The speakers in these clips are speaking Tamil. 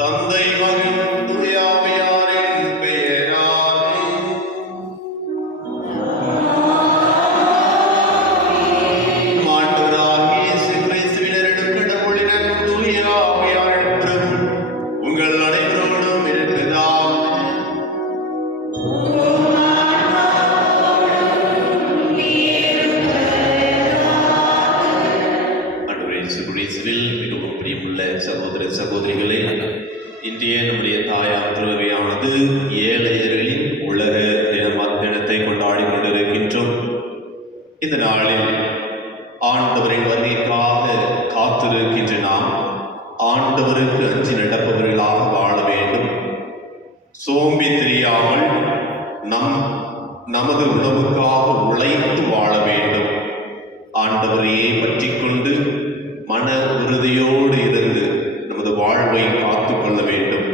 தந்தை மகன் தூய ஆவியாரின் பெயராலே. ஆண்டவராகிய இயேசு கிறிஸ்துவின் கடவுளின் தூய ஆவியாரின் பிரபு உங்கள் அனைவரோடும் இருப்பதாக. மிகவும் பிரியமுள்ள சகோதர சகோதரிகளே, இன்றைய நம்முடைய தாயார் திருவையானது ஏழையர்களின் உலக தினத்தை கொண்டாடி கொண்டிருக்கின்றோம். இந்த நாளில் ஆண்டவரின் வருகைக்காக காத்திருக்கின்ற நாம் ஆண்டவருக்கு அஞ்சி நடப்பவர்களாக வாழ வேண்டும். சோம்பி தெரியாமல் நமது உணவுக்காக உழைத்து வாழ வேண்டும். ஆண்டவரையே பற்றி கொண்டு மன உறுதியோடு இருந்து நமது வாழ்வை காத்து கொள்ள வேண்டும்.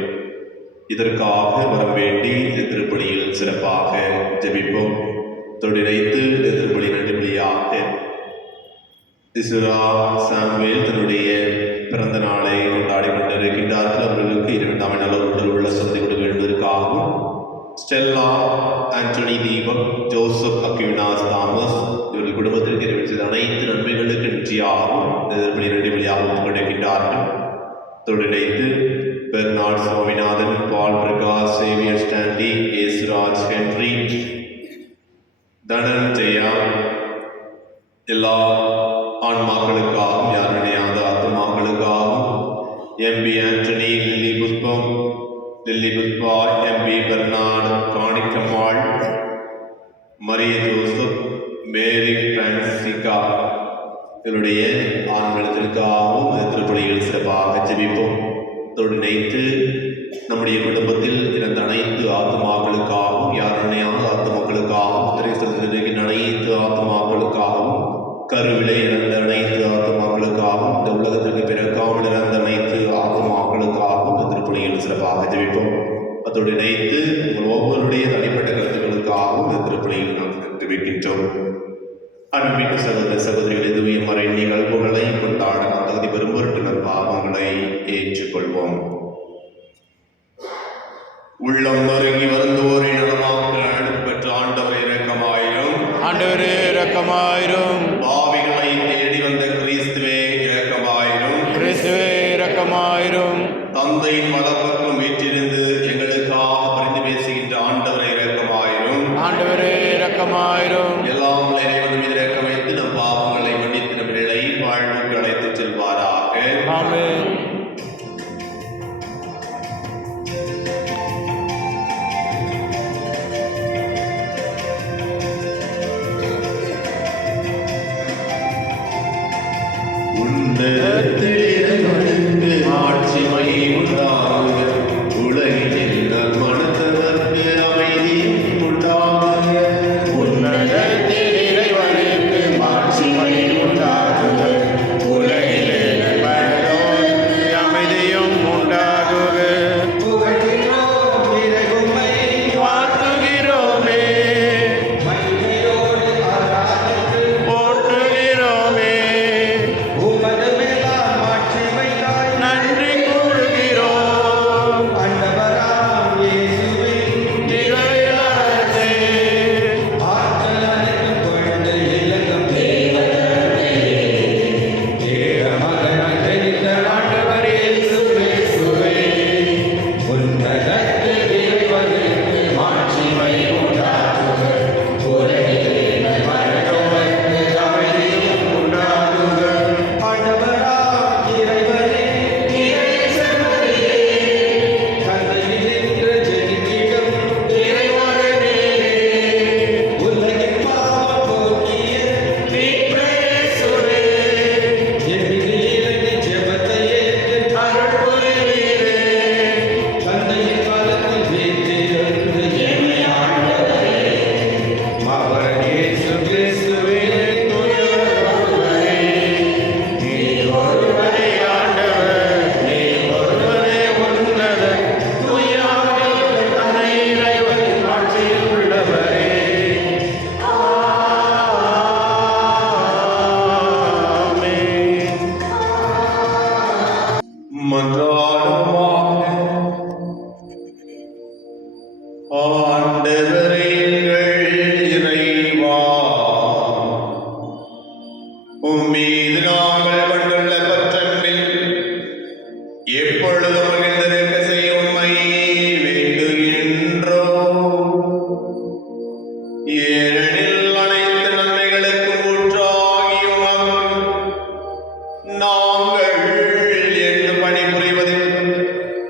இதற்காக வர வேண்டி திருப்பணியில் சிறப்பாக ஜெபிப்போம். தொழிலைத்து திருப்பணி நடுவழியாக இசுரா சாமுவேல் தன்னுடைய பிறந்த நாளை கொண்டாடி கொண்டிருக்கின்றார்கள். அவர்களுக்கு 2ஆம் நாள் உள்ள சொந்தை கொடுக்க என்பதற்காகவும் Stella, Antony Deepak, Joseph Aquinas Thomas இவர்கள் குடும்பத்திற்கு நிறைவேற்றிய அனைத்து நன்மைகளுக்கு நன்றியாகவும் திருப்பணி நடுவழியாகவும் கிடைக்கின்றார்கள். தொழிலைத்து Bernard Swaminathan, Paul Prakash, Xavier ஸ்டாண்டி, ஏசுராஜ், ஹென்றி, தனஞ்சயா எல்லா ஆன்மாக்களுக்காகவும், யார் நினையாத ஆத்மாக்களுக்காகவும், MP Antony, Lily Pushpa, MP Bernard, Kanikammal, Maria Joseph, Mary Francisca இவருடைய ஆண்களத்திற்காகவும் திருப்பணியில் சிறப்பாக ஜெபிப்போம். தொழிலைத்து நம்முடைய குடும்பத்தில் இறந்த அனைத்து ஆத்மாக்களுக்காகவும், யார் நினையாத ஆத்மாக்களுக்காகவும், அனைத்து ஆத்மாக்களுக்காகவும், கருவிலை இறந்த அனைத்து ஆத்மாக்களுக்காகவும், இந்த உலகத்திற்கு பிறக்காமல் இறந்த அனைத்து ஆத்மாக்களுக்காகவும் திருப்பணியில் சிறப்பாக ஜெபிப்போம். அதோடு இணைத்து ஒவ்வொருடைய தனிப்பட்ட கருத்துக்களுக்காகவும் இந்த திருப்பணியில் நாம் ஜெபிக்கின்றோம். அன்புமிக்க சகோதர சகோதரிகளை, தூய மறை நிகழ்வுகளை கொண்டாட நாம் தகுதி பெறும் பொருட்டு நம் பாவங்களை ஏற்றுக்கொள்வோம். உள்ளம் நொறுங்கி வருந்தோரை நலமாக்க பெற்ற ஆண்டவரே இரக்கமாயிரும். ஆண்டவரே இரக்கமாயிரும். பாவிகளை தேடி வந்த கிறிஸ்துவே இரக்கமாயிரும். கிறிஸ்துவே இரக்கமாயிரும். தந்தையின் வலப்பக்கம் வீற்றிருந்து எங்களுக்காக பரிந்து பேசுகின்ற ஆண்டவரே இரக்கமாயிரும். ஆண்டவரே இரக்கமாயிரும். எல்லாம் இறைவன் மீது இரக்கம் வைத்து நம் பாவங்களை மன்னித்து நம் நிலை வாழ்வுக்கு அழைத்துச் செல்வாராக. ஆமென். உன்னதத்தில் இறைவனுக்கு ஆட்சிமை உண்டாகுக. உலகில் நல் மனத்தவர்க்கு அமைதி உண்டாகுக. உன்னதத்தில் இறைவனுக்கு மாட்சிமை உண்டாகுக. உலகிலே நல்மனத்தோர்க்கு அமைதியும் உண்டாகுக. புகழ்கிறோம் இறைவனை வாழ்த்துகிறோமே, மகிமையோடு ஆராதித்து போற்றுகிறோமே, உமது மேலான மாட்சிமைக்காய் நன்றி கூறுகிறோம். ஆண்டவராம் இயேசுவின் நிகழ்கிறதே. ஆற்றல் அனைத்தும் கொண்டு இலங்கம் தேவனே. தேவ மகனாய் ஜனித்த ஆண்டவர் இயேசு கிறிஸ்துவே, உன்னதத்தில் இறைவனுக்கு மாட்சிமை உண்டாகுக. உலகிலே நல்மனத்தோர்க்கு அமைதியும் உண்டாகுக. ஆண்டவராம் இறைவனே, இறைசமரியே, தந்தையினின்று ஜெனித்திடும் இறைமகனே, உலகின் பாவம் போக்கிய மீட்பரேசுவே, எவ்விதியிலே ஜெபத்தை ஏற்று அருள் புரிவீரே. தந்தையின் காலத்தில் வீற்றிருந்து என்னை ஆண்டவரே, மாபெரும் இயேசு கிறிஸ்துவே, தூயவரே, நீர் ஒருவரே ஆண்டவர், நீர் ஒருவரே உன்னதர், தூய ஆவியானவர் தன்னை இறைவனின் ஆட்சியில் உள்ளவரே. ஆமென். மன்றாடுவோமாக. எப்பொழுதும் மகிழ்ந்திருக்க செய்ய உம்மை வேண்டுகின்றோம். ஏனெனில் அனைத்து நன்மைகளுக்கும் ஊற்றாகிய உமக்கு நாங்கள் என்று பணிபுரிவதில்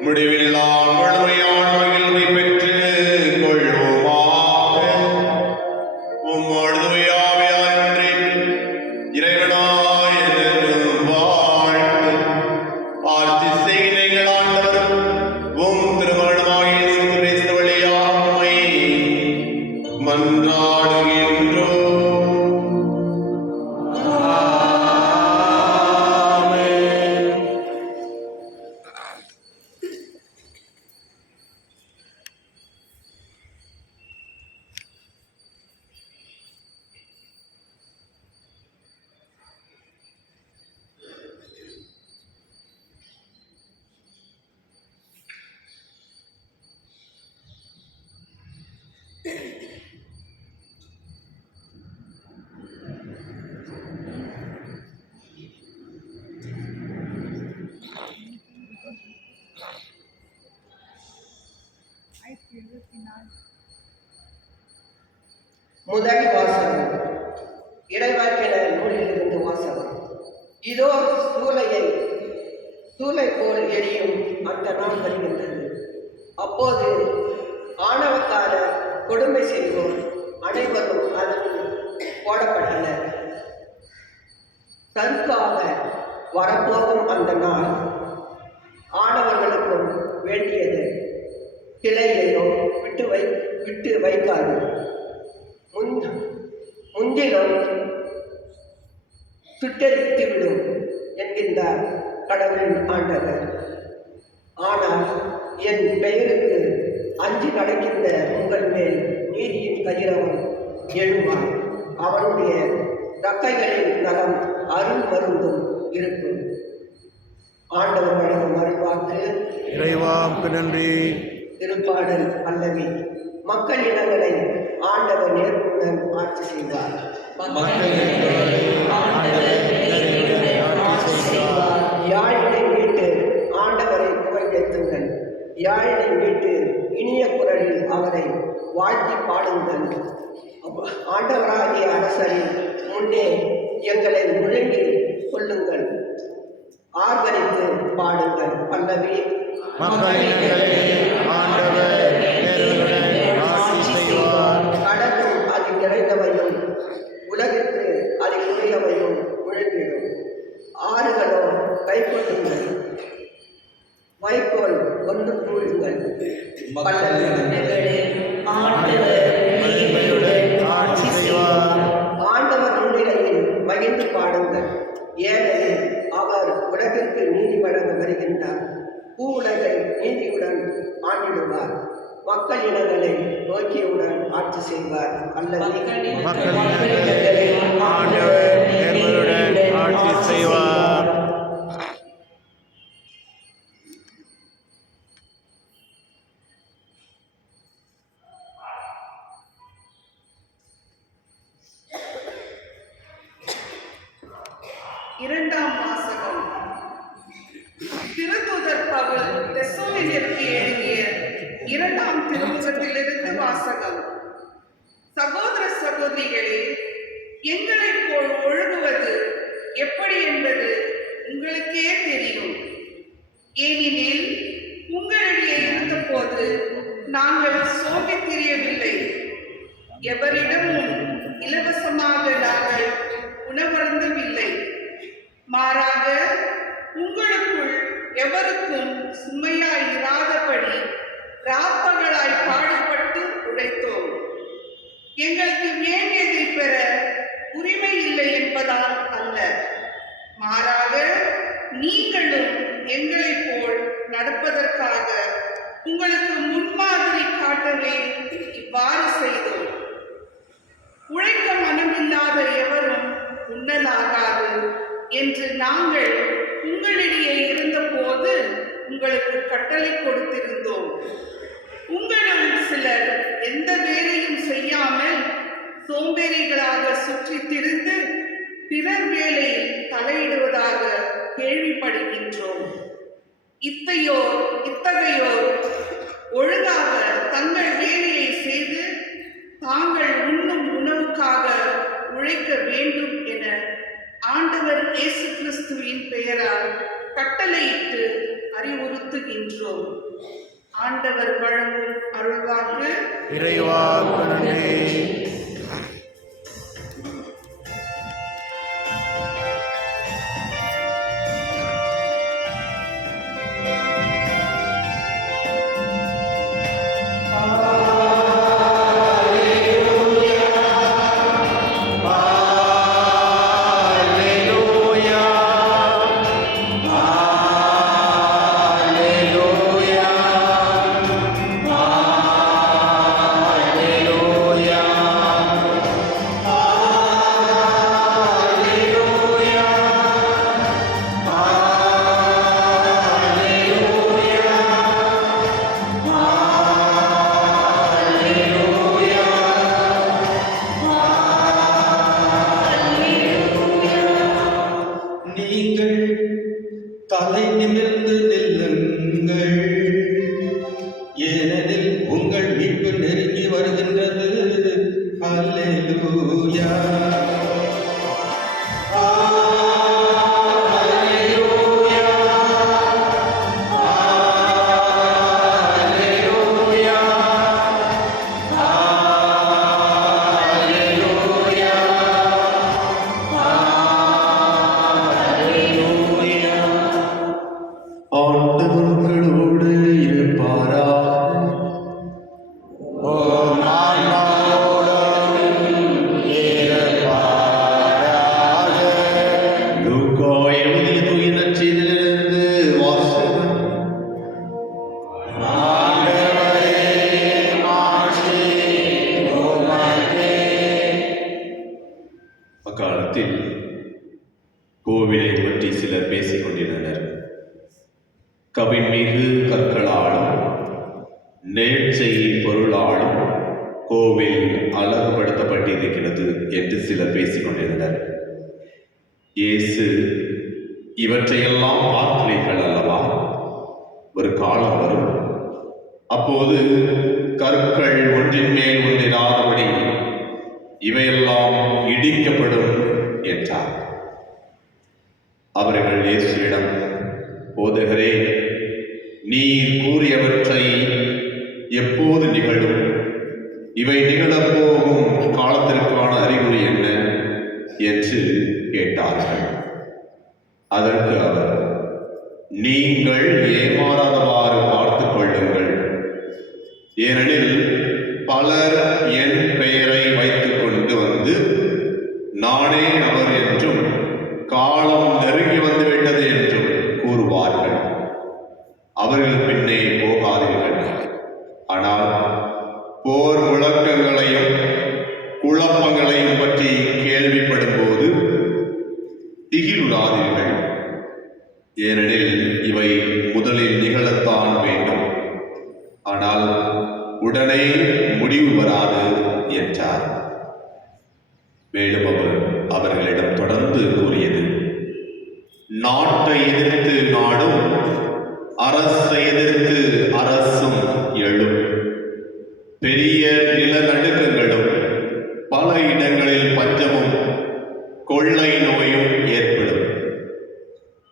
முடிவில்லா முழுமையான மகிழ்வை பெற்றுக் கொள்வோமாக. உம்மோடு தூயாவியார் ஒன்றில் இறைவனாய் என்றென்றும் வாழ்ந்து ஆட்சி செய்கிறீர்கள் ஆண்டவரும் உம் திருமகனுமாகிய இயேசு கிறிஸ்து வழியாக உம்மை மன்றாடுகின்றோம். முதல் வாசகம் இறைவாக்கினர் நூலிலிருந்து வாசகம். இதோ சூளை போல் எரியும் அந்த நாள் வருகின்றது. அப்போது ஆணவக்காரர், கொடுமை செய்வோர் அனைவரும் அதில் போடப்பட்டனர். தற்காக வரப்போகும் அந்த நாள் ஆணவர்களுக்கும் வேண்டியது கிளையையோ விட்டு வைக்காது. முந்திலும் சுட்டரித்துவிடும் என்கின்றார் கடவுளின் ஆண்டவர். ஆனால் என் பெயருக்கு அஞ்சி நடக்கின்ற உங்கள் மேல் நீதியின் கதிரவன் எழுவார். அவனுடைய தக்கைகளின் நலம் அருள் மருந்தும் இருக்கும். ஆண்டவர் வழங்கும் அருள்வாக்கு. இறைவாக்கு நன்றி. திருப்பாடல் பல்லவி. மக்களிடங்களை ஆண்டவர் நேர்மையுடன் ஆட்சி செய்வார். யாழினை மீட்டு ஆண்டவரை புகழ்ந்தேத்துங்கள். யாழினை மீட்டு இனிய குரலில் அவரை வாழ்த்தி பாடுங்கள். ஆண்டவராகிய அரசரின் முன்னே எங்களை முழங்கி கொள்ளுங்கள். ஆர்வரித்து பாடுங்கள். பல்லவி. கடலும் அதில் நிறைந்தவையும் உலகிற்கு அதில் உரியவையும் முழங்கிடும். ஆறுகளோ கைப்பற்றுங்கள். வைக்கோல் ஒன்று கூடுங்கள். ஆண்டவர் முன்னிலையில் மகிழ்ந்து பாடுங்கள். ஏனெனில் அவர் உலகிற்கு நீதி வழங்க வருகின்றார். பூ உலகை நீதியுடன் ஆண்டிடுவார். மக்கள் இனங்களை நோக்கியவுடன் ஆட்சி செய்வார். அல்லது ஆட்சி செய்வார். இரண்டாம் வாசகம். திருத்தூதர் பவுல் தெசலோனிக்கேயருக்கு எழுதிய இரண்டாம் திருமுகத்திலிருந்து வாசகம். சகோதர சகோதரிகளே, எங்களைப் போல் ஒழுகுவது எப்படி என்பது உங்களுக்கே தெரியும். ஏனெனில் உங்களிடையே இருந்தபோது நாங்கள் சோம்பித் திரியவில்லை. எவரிடமும் இலவசமாக நாங்கள் உணவருந்தவில்லை. மாறாக உங்களுக்குள் எவருக்கும் சுமையாய் இராதபடி ராப்பகலாய் பாடுபட்டு உழைத்தோம். எங்களுக்கு வேண்டியதை பெற உரிமை இல்லை என்பதால் அல்ல, மாறாக நீங்களும் எங்களைப் போல் நடப்பதற்காக உங்களுக்கு முன்மாதிரி காட்டவே இவ்வாறு செய்தோம். உழைக்க மனமில்லாத எவரும் உண்ணலாகாது என்று நாங்கள் உங்களிடையே இருந்தபோது உங்களுக்கு கட்டளை கொடுத்திருந்தோம். உங்களும் சிலர் எந்த வேலையும் செய்யாமல் சோம்பேறிகளாக சுற்றி திரிந்து பிறர் வேலையில் தலையிடுவதாக கேள்விப்படுகின்றோம். இத்தகையோர் ஒழுங்காக தங்கள் வேலையை செய்து தாங்கள் உண்ணும் உணவுக்காக உழைக்க வேண்டும் என ஆண்டவர் இயேசு கிறிஸ்துவின் பெயரால் கட்டளையிட்டு அறிவுறுத்துகின்றோம். ஆண்டவர் வழங்கும் அருள்வாக்கு. இறைவாக்கு நன்றி. நீங்கள் தலை நிமிர்ந்து நில்லுங்கள், ஏனெனில் உங்கள் மீட்பு நெருங்கி வருகின்றது. அல்லேலூயா. ஆண்டவர்களோடு இருப்பாராக. ஓம் ஆன்மாவோடும் இருப்பாராக. லூக்கா எழுதிய தூய நற்செய்தியிலிருந்து வாசகம். ஆண்டவரே, மாட்சி உமக்கே. அக்காலத்தில் கோவிலை பற்றி சிலர் பேசிக் கொண்டிருந்தனர். கவின்மிகு கற்களாலும் நேர்ச்சை பொருளாலும் கோவில் அழகுபடுத்தப்பட்டிருக்கிறது என்று சிலர் பேசிக் கொண்டிருந்தனர். இயேசு, இவற்றையெல்லாம் பார்க்கிறீர்கள் அல்லவா? ஒரு காலம் வரும், அப்போது கற்கள் ஒன்றின் மேல் ஒன்றிராதபடி இவையெல்லாம் இடிக்கப்படும் என்றார். அவர்கள் இயேசுவிடம், போதகரே, நீர் கூறியவற்றை எப்போது நிகழும்? இவை நிகழப்போகும் காலத்திற்கான அறிகுறி என்ன என்று கேட்டார்கள். அதற்கு அவர், நீங்கள் ஏமாறாதவாறு பார்த்துக் கொள்ளுங்கள். ஏனெனில் பலர் என் பெயரை வைத்துக் கொண்டு வந்து நானே அவர் என்றும் காலம் நெருங்கி வந்துவிட்டது என்றும் கூறுவார்கள். அவர்கள் பின்னே போகாதீர்கள். ஆனால் போர் முழக்கங்களையும் குழப்பங்களையும் பற்றி கேள்விப்படும் போது திகிலுறாதீர்கள். ஏனெனில் இவை முதலில் நிகழத்தான் வேண்டும், ஆனால் உடனே முடிவு வராது என்றார். மேலும் அவர் அவர்களிடம் தொடர்ந்து கூறியது, நாட்டை எதிர்த்து நாடும், அரசை எதிர்த்து அரசும் எழும். பெரிய நிலநடுக்கங்களும் பல இடங்களில் பஞ்சமும் கொள்ளை நோயும் ஏற்படும்.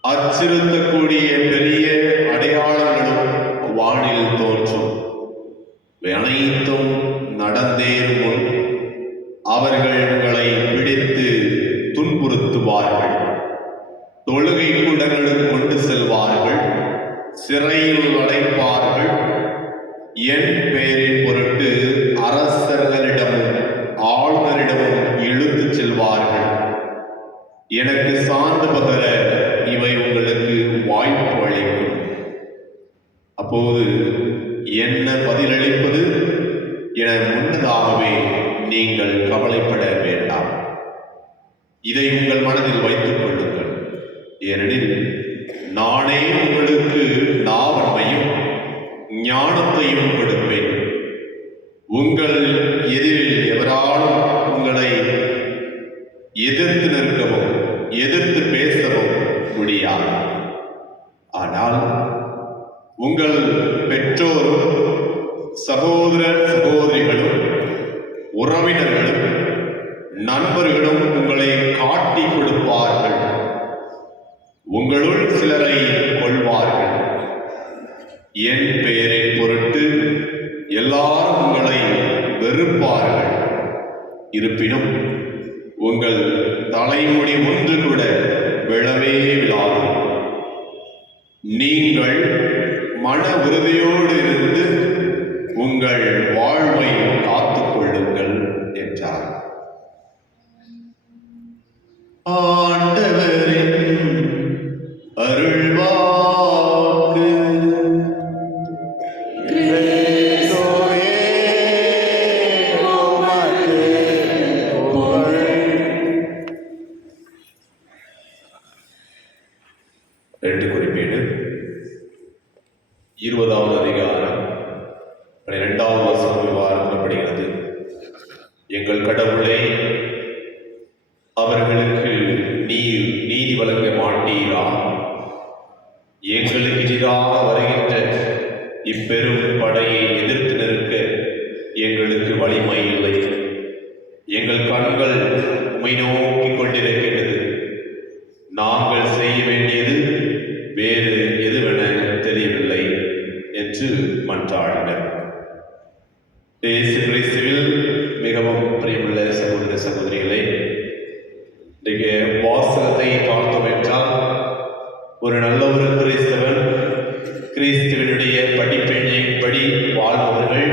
அச்சுறுத்தக்கூடிய பெரிய அடையாளங்களும் வானில் தோன்றும். அனைத்தும் நடந்தேறும் முன் அவர்கள் உங்களை பிடித்து துன்புறுத்துவார்கள். தொழுகை கூடங்களுக்கு கொண்டு செல்வார்கள், சிறையில் அடைப்பார்கள். என் பெயரின் பொருட்டு அரசர்களிடமும் ஆளுநரிடமும் இழுத்துச் செல்வார்கள். எனக்கு சான்று பகர இவை உங்களுக்கு வாய்ப்பு அளிக்கும். அப்போது என்ன பதிலளிப்பது என முன்னதாகவே நீங்கள் கவலைப்பட வேண்டாம். இதை உங்கள் மனதில் வைத்துக் கொள்ளுங்கள். ஏனெனில் நானே உங்களுக்கு நாவன்மையும் ஞானத்தையும் கொடுப்பேன். உங்கள் எதிரில் எவராலும் உங்களை எதிர்த்து நிற்கவும் எதிர்த்து பேசவும் முடியாது. ஆனால் உங்கள் பெற்றோரும் சகோதர சகோதரிகளும் உறவினர்களும் நண்பர்களும் உங்களை காட்டி கொடுப்பார்கள். உங்களுள் சிலரை கொள்வார்கள். என் பெயரின் பொருட்டு எல்லாரும் உங்களை வெறுப்பார்கள். இருப்பினும் உங்கள் தலைமுடி ஒன்று கூட விழவே விழாது. நீங்கள் மன உறுதியோடு இருந்து உங்கள் வாழ்வை காத்துக் கொள்ளுங்கள் என்றார். ஆண்டவரின் அருள்வாக்கு. கிறிஸ்துவே உமக்கு புகழ். ரெண்டு குறிப்பீடு 20வது அதிகாரம் 12வது வசனம் விவாதிக்கப்படுகிறது. எங்கள் கடவுளை அவர்களுக்கு நீதி வழங்க மாட்டீரா? எங்களுக்கு எதிராக வருகின்ற இப்பெரும் படையை எதிர்த்து நிற்க எங்களுக்கு வலிமை இல்லை. எங்கள் கண்கள் உம்மை நோக்கி கொண்டிருக்கின்றது. நாங்கள் செய்ய வேண்டியது வேறு எதுவென தெரியவில்லை என்று மன்றாடினர். இயேசு கிறிஸ்துவில் மிகவும் பிரியமுள்ள சகோதர சகோதரிகளே, இன்றைக்கு வாசகத்தை பார்த்தோம் என்றால் ஒரு நல்ல ஒரு கிறிஸ்தவன் கிறிஸ்துவனுடைய படிப்பினைப்படி வாழ்பவர்கள்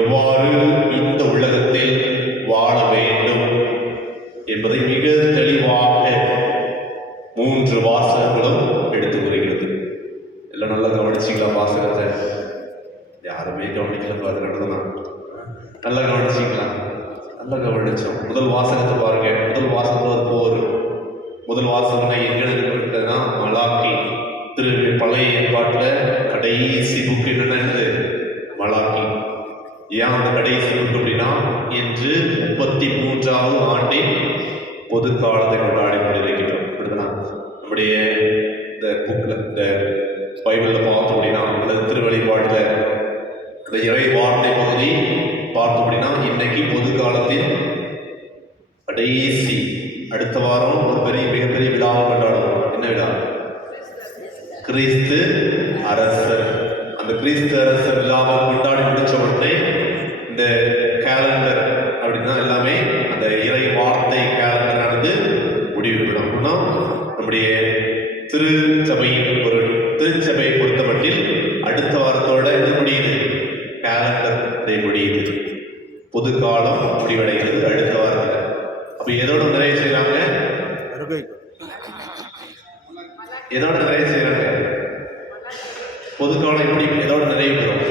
எவ்வாறு இந்த உலகத்தில் வாழ வேண்டும் என்பதை மிக தெளிவாக 3 வாசகங்களும் எடுத்து கூறுகிறது. எல்லாம் நல்லா கவனிச்சிக்கலாம். வாசகத்தை யாருமே கவனிக்கல, பாருங்கதான் நல்லா கவனிச்சிக்கலாம். நல்லா கவனிச்சோம். முதல் வாசகத்தை பாருங்க. முதல் வாசகத்துல ஒரு போர். முதல் வாசகம்னா எங்கன்னா மலாக்கி. பழைய ஏற்பாட்டில் கடைசி புக் என்னன்னு மலாக்கி. ஏன் அந்த கடைசி புக் அப்படின்னா இன்று 33வது ஆண்டின் பொது காலத்தை கொண்டாடி கொண்டிருக்கின்றோம். அப்படின்னா நம்முடைய இந்த புக்கில் இந்த பைபிளில் பார்த்தோம் அப்படின்னா அல்லது திருவழிபாட்டில் இந்த இறை வார்த்தை பகுதி பார்த்தோம் அப்படின்னா இன்னைக்கு பொது காலத்தில் கடைசி அடுத்த வாரம் ஒரு மிகப்பெரிய விழாவை கொண்டாடுவோம். என்ன விழா? கிறிஸ்து அரசர். அந்த கிறிஸ்து அரசர் விழாவை கொண்டாடி முடிச்ச உடனே இந்த கேலண்டர் அப்படின்னா எல்லாமே அந்த இறை வார்த்தை கேலண்டரானது முடிவு பெறும். நம்முடைய திருச்சபையை பொறுத்த மட்டில் அடுத்த வாரத்தோட இது முடியுது, கேலண்டர் முடியுது, பொது காலம் முடிவடைகிறது அடுத்த வாரத்தில். அப்ப எதோட நிறைய செய்யறாங்க? எதோட நிறைய செய்யறாங்க? பொது காலம் எப்படி எதோட நிறைவு பெறும்?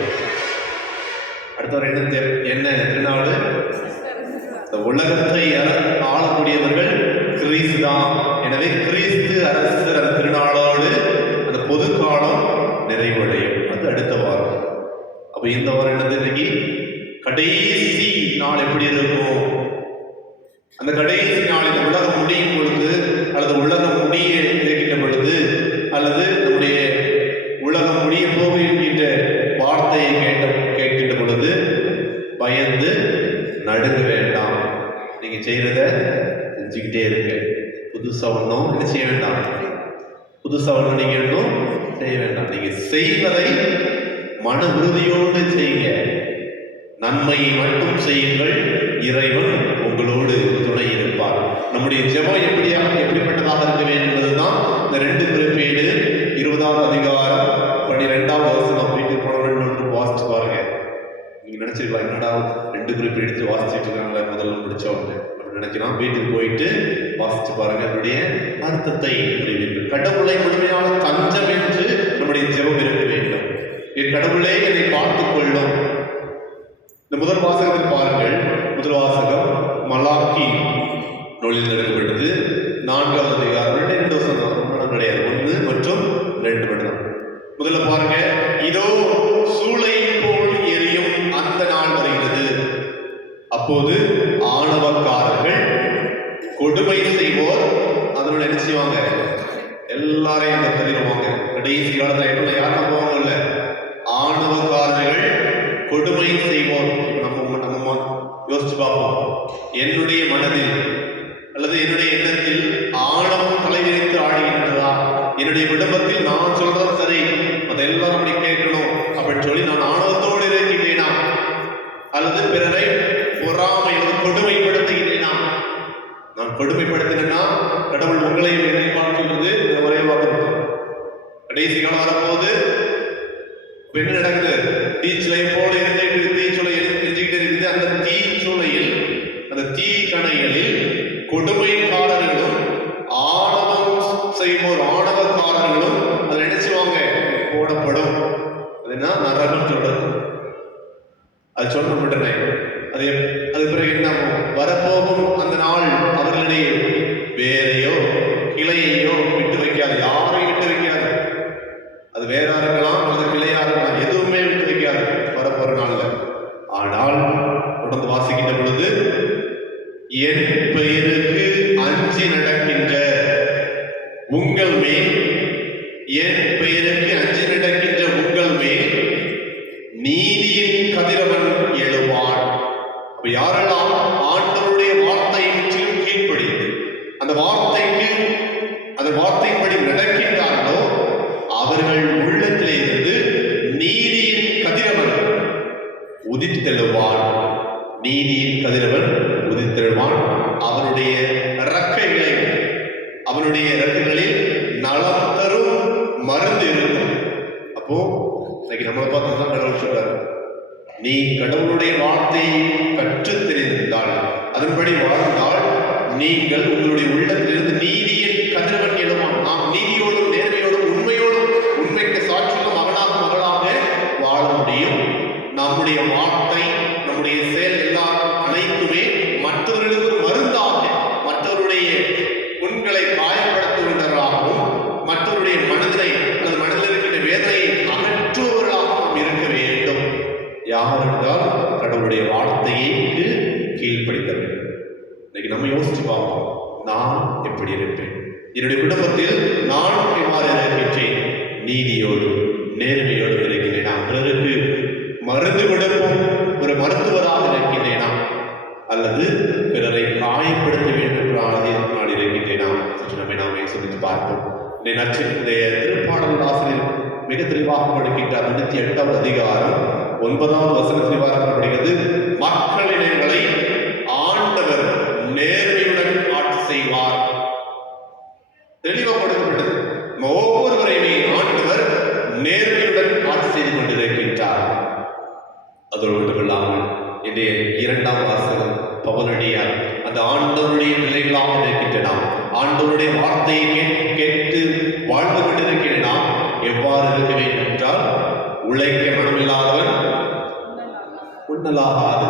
அடுத்த வாரம் என்ன திருநாள்? இந்த உலகத்தை ஆளக்கூடியவர்கள் கிறிஸ்து தான். எனவே கிறிஸ்து அரசர் அந்த திருநாளோடு அந்த பொது காலம் நிறைவடையும். அது அடுத்த வாரம். அப்ப இந்த வாரம் என்னது? இன்னைக்கு கடைசி நாள் எப்படி இருக்கும்? அந்த கடைசி நாள் இந்த உலகம் முடியும் பொழுது அல்லது உலகம் முடிய இருக்கின்ற பொழுது அல்லது நம்முடைய உலகம் முடிய போகின்ற வார்த்தையை கேட்கின்ற பொழுது பயந்து நடுங்க வேண்டாம். நீங்க செய்யறத செஞ்சுக்கிட்டே இருங்க. புதுசா ஒன்றும் என்ன செய்ய வேண்டாம். புதுசா ஒன்றும் நீங்க இன்னும் செய்ய வேண்டாம். நீங்க செய்வதை மன உறுதியோடு செய்யுங்க. நன்மையை மட்டும் செய்யுங்கள். இறைவன் உங்களோடு துணை இருப்பார். நம்முடைய ஜெபம் எப்படிப்பட்டதாக இருக்க வேண்டும் என்பதுதான் இந்த 2 குறிப்பீடு 20வது அதிகாரம் 12வது வசனம். வீட்டுக்கு போனவர்கள் வாசிச்சு பாருங்க. நீங்க நினைச்சிருக்கலாம், என்னடா 2 குறிப்பீடு எடுத்து வாசிச்சுட்டு இருக்காங்களே முதல்ல முடிச்சவங்க அப்படின்னு நினைக்கலாம். வீட்டுக்கு போயிட்டு வாசிச்சு பாருங்க. அதனுடைய அர்த்தத்தை அறிவீர்கள். கடவுளை முழுமையான தஞ்சம் என்று நம்முடைய ஜெபம் இருக்க வேண்டும். என் கடவுளே என்னை பார்த்துக் கொள்ளும். இந்த முதல் வாசகத்தில் பாருங்கள். முதல் வாசகம் மலாக்கி நூலில் எடுக்கப்பட்டது 4வது அதிகாரம் 2 வசனம் கிடையாது. 1 மற்றும் 2 மட்டும். முதல்ல பாருங்க. இதோ சூளை போல் எரியும் அந்த நாள் வருகிறது. அப்போது ஆணவக்காரர்கள் கொடுமை செய்வோர் அதனோட என்ன செய்வாங்க? எல்லாரையும் தள்ளிடுவாங்க. கடைசி காலத்துல யாரும் போவாங்க இல்ல கொடுமை செய்வோர். நம்ம யோசிச்சு பார்ப்போம். என்னுடைய மனதில் அல்லது என்னுடைய எண்ணத்தில் ஆணவம் தலைவிரித்து ஆடுகின்றதா? என்னுடைய குடும்பத்தில் நான் சொல்றது சரி, அதை எல்லாரும் அப்படி கேட்கணும் அப்படின்னு சொல்லி நான் ஆணவத்தோடு இருக்கின்றேனா? அல்லது பிறரை பொறாமை கொடுமைப்படுத்துகிறேனா? நான் கொடுமைப்படுத்தினா கடவுள் உங்களையும் என்னை பார்க்கிறது. ஒரே வார்த்தை, கடைசி காலம் வரப்போது என்ன நடக்குது? தீச்சுளை போல தீச்சுளை எரிஞ்சுக்கிட்டு இருக்குது. அந்த தீச்சுளையில், அந்த தீ கணைகளில் கொடுமைக்காரர்களும் ஆணவம் செய்வோர் ஆணவக்காரர்களும் அதை நினைச்சுவாங்க போடப்படும். அது என்ன நரகம் சொல்றது? அது சொல்ல மாட்டேனே. அது பிறகு என்ன வரப்போகும் அந்த நாள் அவர்களிடையே வேறையோ கிளையையோ விட்டு வைக்காது, யாரையும் விட்டு வைக்காது. அது வேறா இருக்கலாம் அல்லது கிளையா இருக்கலாம், எதுவுமே விட்டு வைக்காது வரப்போற நாள்ல. ஆனால் தொடர்ந்து வாசிக்கின்ற பொழுது, என் பெயருக்கு அஞ்சி நடக்கின்ற உங்கள் மேல், என் பெயருக்கு அஞ்சி நடக்கின்ற உங்கள் மேல் நீதியின் கதிரவன் எழுவான். அப்ப யாரெல்லாம் ஆண்டவருடைய வார்த்தையை முற்றிலும் கீழ்ப்படிந்து அந்த வார்த்தையின்படி நடக்கின்றார்களோ அவர்கள் உள்ளத்திலே இருந்து நீதியின் கதிரவன் உதித்தெழுவான். நீதியின் கதிரவன் உதித்தெழுவான். அவனுடைய இறக்கைகளில் நலம் தரும் மருந்து இருக்கும். அப்போ இன்னைக்கு நம்மளை பார்த்து தான் கடவுள் சொல்றாரு, நீ கடவுளுடைய வார்த்தையை கற்று தெரிந்தால், அதன்படி வாழ்ந்தால், நீங்கள் உங்களுடைய உள்ளத்திலிருந்து நீதியின் கதிரவன் எழுவான். நாம் நீதியோடும் நேர்மையோடும் உண்மையோடும் உண்மைக்கு சாட்சியும் மகளாக வாழ முடியும். நம்முடைய வார்த்தை, நம்முடைய செயல் எல்லாம் அனைத்துமே மற்றவர்களுக்கு மருந்தாக, மற்றவருடைய புண்களை காயப்படுத்துகின்றவர்களாகவும், மற்றவருடைய மனதில் இருக்கின்ற வேதனையை அகற்றுபவர்களாகவும் இருக்க வேண்டும். யார் என்றால் கடவுளுடைய வார்த்தைக்கு கீழ்ப்படித்த வேண்டும். இன்னைக்கு நம்ம யோசிச்சு பார்ப்போம், நான் எப்படி இருப்பேன்? என்னுடைய குடும்பத்தில் நான் எவ்வாறு இருக்கின்றேன்? நீதியோடு நேர்மையோடு இருக்கின்றேனா? பிறருக்கு மருந்து கொடுக்கும் ஒரு மருத்துவராக இருக்கின்றேனா? அல்லது பிறரை காயப்படுத்த வேண்டும் நான் இருக்கின்றேனா? சற்று நாமே சிந்தித்து பார்ப்போம். இந்த திருப்பாடல் ஆசிரியர் மிக தெளிவாக கொடுக்கின்றார். 98வது அதிகாரம் 9வது வசனத்தில் வாரப்படுகிறது, மக்களினங்களை ஆண்டவர் நேர்மையுடன் ஆட்சி செய்வார். தெளிவாக கொடுக்கப்பட்டது. ஒவ்வொருவரையுமே ஆண்டவர் நேர்மையுடன் ஆட்சி செய்து கொண்டிருக்கின்றார். அதோடு மட்டுமில்லாமல் இன்றைய 2ஆம் வாசகம் பவுலடியார் அந்த ஆண்டவருடைய பிள்ளைகளாக இருக்கின்றன, ஆண்டவருடைய வார்த்தையை கேட்டு வாழ்ந்து கொண்டிருக்கின்ற நாம் எவ்வாறு இருக்க வேண்டும் என்றால், உழைக்க மனமில்லாதவன் உண்ணலாகாது.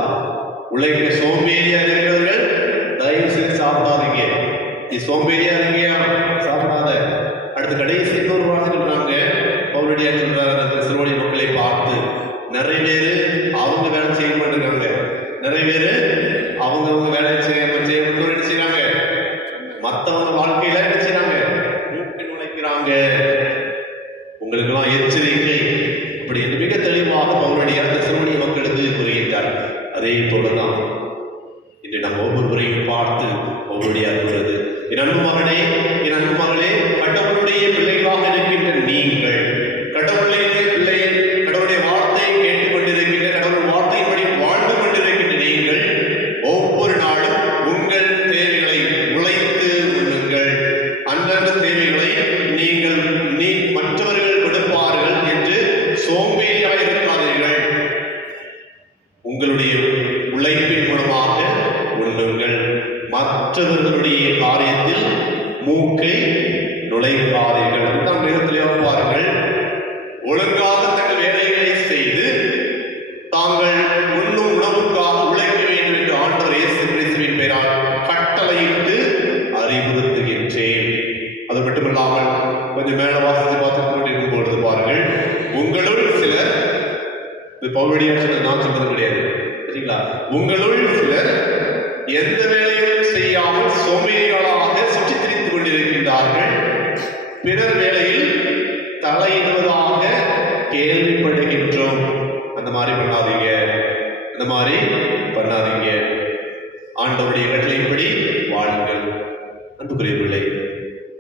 உழைக்க சோம்பேறியா இருக்கிறவர்கள் தயவு செய்து சாப்பிடாதீங்க. நீ சோம்பேறியா இருக்கியா? சாப்பிடாத. அடுத்து கடைசி இன்னொரு வார்த்தை சொல்றாங்க, பவுலடியார் சொல்றாங்க, தெசலோனிய மக்களை பார்த்து, நிறைய பேரு அவங்க வேலை செய்ய மாட்டேங்கிறாங்க, நிறைய பேரு அவங்க வேலை செய்யறாங்க, மற்றவங்க வாழ்க்கையில என்ன செய்யறாங்க? மூக்கை நுழைக்கிறாங்க. உங்களுக்கு எல்லாம் எச்சரிக்கை. அப்படி என்று மிக தெளிவாக பவுலடியார் தெசலோனிய மக்களுக்கு கூறுகின்றார். அதே போலதான் இன்று நம்ம ஒவ்வொருவரையும் பார்த்து பவுலடியார் கூறுவது, என் அன்பு மகனே, என் அன்பு மகளே, கடவுளுடைய பிள்ளைகளாக இருக்கின்ற நீங்கள், கடவுளுடைய வார்த்தையை கேட்டுக்கொண்டிருக்கின்ற, கடவுள் வார்த்தையின்படி வாழ்ந்து கொண்டிருக்கின்ற நீங்கள் ஒவ்வொரு நாளும் உங்கள் தேவைகளை உழைத்து உண்ணுங்கள். அன்றந்த தேவைகளை நீ மற்றவர்கள் கொடுப்பார்கள் என்று சோம்பேறியாக இருக்காதீர்கள். உங்களுடைய உழைப்பின் மூலமாக உண்ணுங்கள். மற்றவர்களுடைய காரியத்தில் மூக்கை நுழைக்காதீர்கள். நாம் நேரத்தில் எழுப்பார்கள், ஒழுங்காக தங்கள் வேலைகளை செய்து தாங்கள் உண்ணும் உணவுக்காக உழைக்க வேண்டும் என்று ஆண்டவர் இயேசு கிறிஸ்துவின் பெயரால் கட்டளையிட்டு அறிவுறுத்துகின்றேன். அது மட்டுமில்லாமல் கொஞ்சம் மேல வாசித்து பார்த்துக் கொண்டிருக்கும் பொழுது பாருங்கள், உங்களுள் சிலர், இது பவுலடியார் சொன்னது, நான் சொன்னது கிடையாது, சரிங்களா? உங்களுள் சிலர் எந்த வேலையும் செய்யாமல் சோம்பேறிகளாக சுற்றி திரித்துக் கொண்டிருக்கின்றார்கள். பிறர் வேலையில் தலையிடுவதாக கேள்விப்படுகின்றோம். அந்த மாதிரி பண்ணாதீங்க, அந்த மாதிரி பண்ணாதீங்க. ஆண்டவருடைய கட்டளைப்படி வாழுங்கள். அன்புக்குரியவர்களே,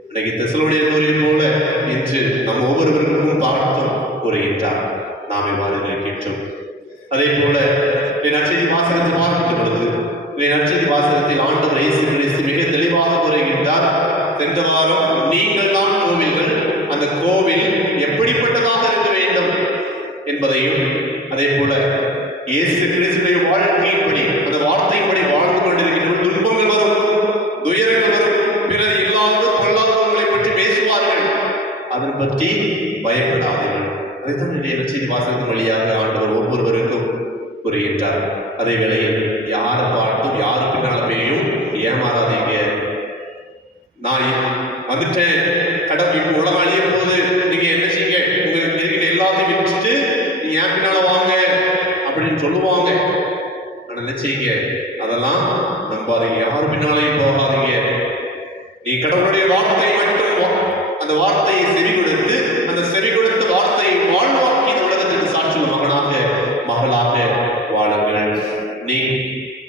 இன்னைக்கு தெசலோனியர் கூறியது போல இன்று நம் ஒவ்வொருவருக்கும் பார்த்தும் கூறுகின்றார், நாமே வாழ்கின்றோம். அதே போல நற்செய்தி வாசகத்தை பார்க்கின்ற பொழுது நற்செய்தி வாசகத்தில் ஆண்டவர் இயேசு கிறிஸ்து மிக தெளிவாக கூறுகின்றார், சென்ற வாரம் நீங்கள் தான் கோவில்கள், அந்த கோவில் எப்படிப்பட்டதாக இருக்க வேண்டும் என்பதையும், அதே போல இயேசு கிறிஸ்துடைய வாழ்க்கையின்படி அந்த வார்த்தையின்படி வாழ்ந்து கொண்டிருக்கின்ற துன்பங்கள் வரும், துயரங்கள் வரும், பிறர் இல்லாத பொல்லாதவர்களை பற்றி பேசுவார்கள், அதனை பற்றி பயப்படாதீர்கள். அதைத்தான் நற்செய்தி வாசகத்தின் வழியாக ஆண்டவர் ஒவ்வொருவருக்கும் கூறுகின்றார். அதே வேளையில் யாரை பார்த்தும் யாரு பின்னாலையும் ஏமாறாதீங்க. நான் வந்துட்டேன், கடவுள் இப்போ உலகம் அழியும் போது நீங்க என்ன செய்யுங்க, உங்களுக்கு இருக்கிற எல்லாத்தையும் வச்சுட்டு நீங்க ஏன் பின்னால வாங்க அப்படின்னு சொல்லுவாங்க. ஆனா என்ன செய்யுங்க, அதெல்லாம் நம்பாதீங்க, யாரு பின்னாலையும் போகாதீங்க. நீ கடவுளுடைய வார்த்தை மட்டும் அந்த வார்த்தையை செவி கொடுத்து அந்த செவி கொடுத்த வார்த்தையை வாழ்வாக்கி இந்த உலகத்திற்கு சாட்சி மகனாக மகளாக வாழுங்கள். நீ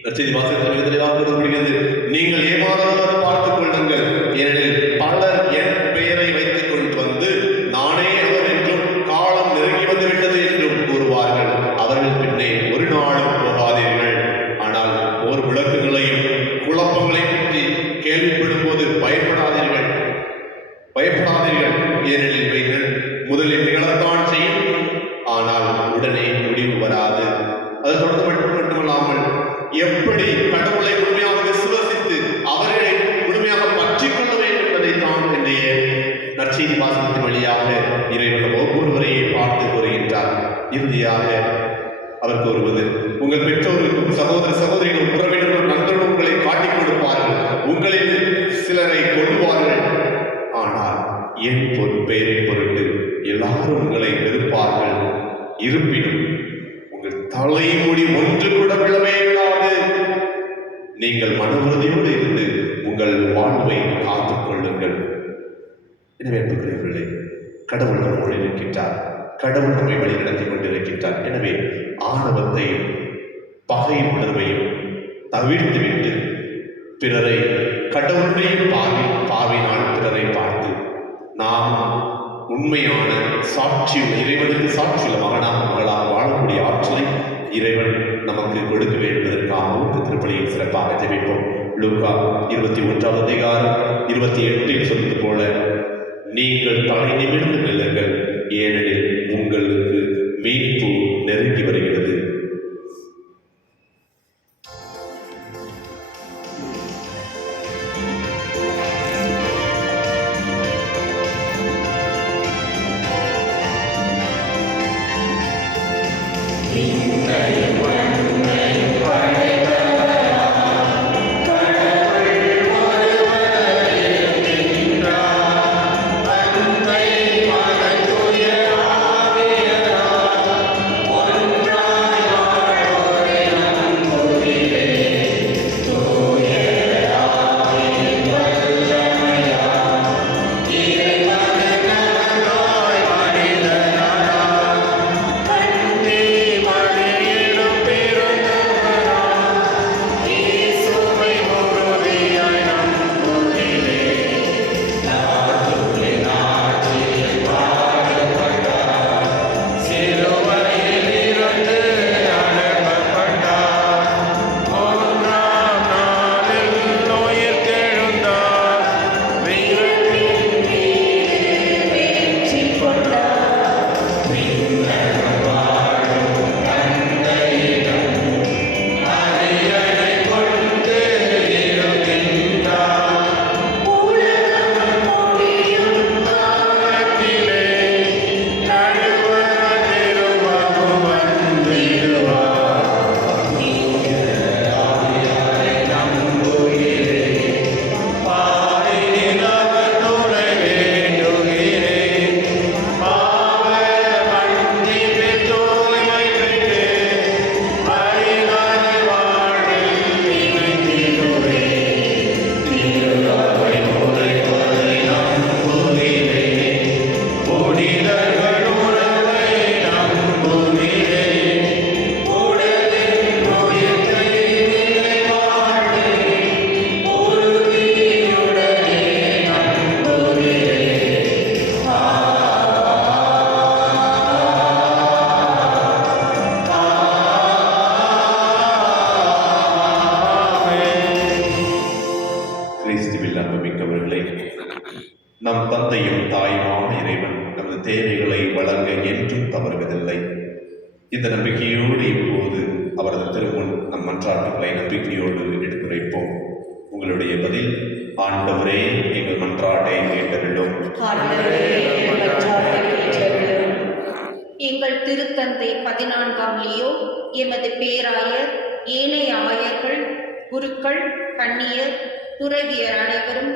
நற்செய்தி வாசகத்தில் மிக தெளிவாக கூறப்படுகிறது, நீங்கள் ஏமாறாதவரை பார்த்துக் கொள்ளுங்கள், ஏனெனில் பலர் என் பெயரை வைத்துக் கொண்டு வந்து நானே அவர் என்றும் காலம் நெருங்கி வந்து விட்டது என்றும் கூறுவார்கள். அவர்கள் பின்னே ஒரு நாளும் போகாதீர்கள். ஆனால் போர் விளக்குகளையும் குழப்பங்களை பற்றி கேள்விப்படும் போது பயப்படாதீர்கள், பயப்படாதீர்கள். ஏனெனில் இவைகள் முதலில் நிகழத்தான் செய்யும், ஆனால் உடனே முடிவு வராது. அது தொடர்ந்து மட்டுமல்லாமல் எப்படி கடவுளை முழுமையாக விசுவசித்து அவர்களை முழுமையாக பற்றிக் கொள்ள வேண்டும் என்பதைத்தான் இன்றைய நற்செய்தி வாசகத்தின் வழியாக இறைவன் ஒவ்வொருவரையும் பார்த்து கூறுகின்றார். இறுதியாக அவர் கூறுவது, உங்கள் பெற்றோருக்கும் சகோதர சகோதரிகள் உறவினர்கள் நண்பர்கள் உங்களை காட்டிக் கொடுப்பார்கள், உங்களில் சிலரை கொள்வார்கள், ஆனால் என் பெயரின் பொருட்டு எல்லாரும் உங்களை வெறுப்பார்கள். இருப்பினும் உங்கள் தலைமுடி ஒன்று கூட விழவே விடாது. நீங்கள் மன உறுதியோடு இருந்து உங்கள் வாழ்வை காத்துக் கொள்ளுங்கள். எனவே அன்புக்குரியவர்களே, கடவுள் நம்மோடு இருக்கின்றார், கடவுள் நம்மை வழி நடத்தி கொண்டிருக்கின்றார். எனவே ஆணவத்தையும் பகை உணர்வையும் தவிர்த்துவிட்டு பிறரை கடவுளுடைய பார்வையினால் பிறரை பார்த்து நாம் உண்மையான சாட்சி, இறைவனுக்கு சாட்சியுள்ள மகனாக மகளாக வாழக்கூடிய ஆற்றலை இறைவன் நமக்கு கொடுக்க வேண்டுவதற்காகவும் திருப்பலியில் சிறப்பாக ஜெபிப்போம். லூக்கா 21 அதிகாரம் 28 சொல்வது போல, நீங்கள் தலை நிமிர்ந்து நில்லுங்கள், ஏனெனில் உங்களுக்கு மீட்பு நெருங்கி வருகிறது. மழையிடும் இந்த நம்பிக்கையோடு இப்போது அவரது திருமுன் நம் மன்றாட்டுகளை நம்பிக்கையோடு எடுத்துரைப்போம். உங்களுடைய பதில்: ஆண்டவரே எங்கள் மன்றாட்டை கேட்டருளும். எங்கள் திருத்தந்தை 14ஆம் லியோ, எமது பேராயர், ஏனைய ஆயர்கள், குருக்கள், கன்னியர், துறவியர் அனைவரும்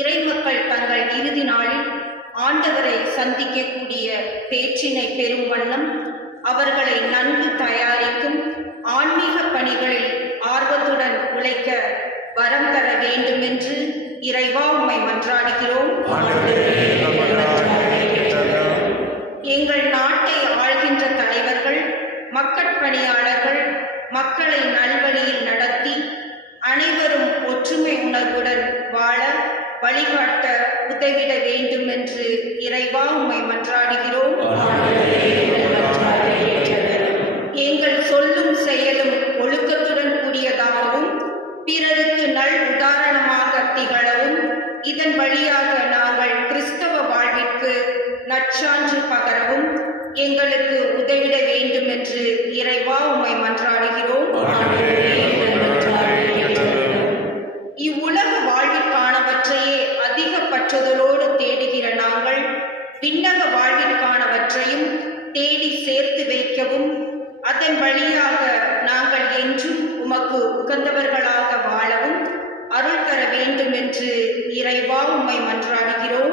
இறைமக்கள் தங்கள் இறுதி நாளில் ஆண்டவரை சந்திக்கக்கூடிய பேச்சினை பெறும் வண்ணம் அவர்களை நன்கு தயாரிக்கும் ஆன்மீக பணிகளில் ஆர்வத்துடன் உழைக்க வரம் தர வேண்டும் என்று இறைவா உம்மை மன்றாடுகிறோம். எங்கள் நாட்டை ஆள்கின்ற தலைவர்கள், மக்கட்பணியாளர்கள் மக்களை நல்வழியில் நடத்தி அனைவரும் ஒற்றுமை உணர்வுடன் வாழ வழிகாட்ட உதவிட வேண்டும் என்று இறைவா உம்மை மன்றாடுகிறோம். எங்கள் சொல்லும் செயலும் ஒழுக்கத்துடன் கூடியதாகவும் பிறருக்கு நல் உதாரணமாக திகழவும் இதன் வழியாக நாங்கள் கிறிஸ்தவ வாழ்விற்கு நற்சான்று பகரவும் எங்களுக்கு உதவிட வேண்டும் என்று இறைவா உம்மை மன்றாடுகிறோம். இவ்வுலக வாழ்விற்கானவற்றையே அதிக பற்றுதலோடு தேடுகிற நாங்கள் விண்ணக வாழ்விற்கானவற்றையும் தேடி சேர்த்து வைக்கவும் அதன் வழியாக நாங்கள் என்றும் உமக்கு உகந்தவர்களாக வாழவும் அருள் தர வேண்டும் என்று இறைவா உம்மை மன்றாடுகிறோம்.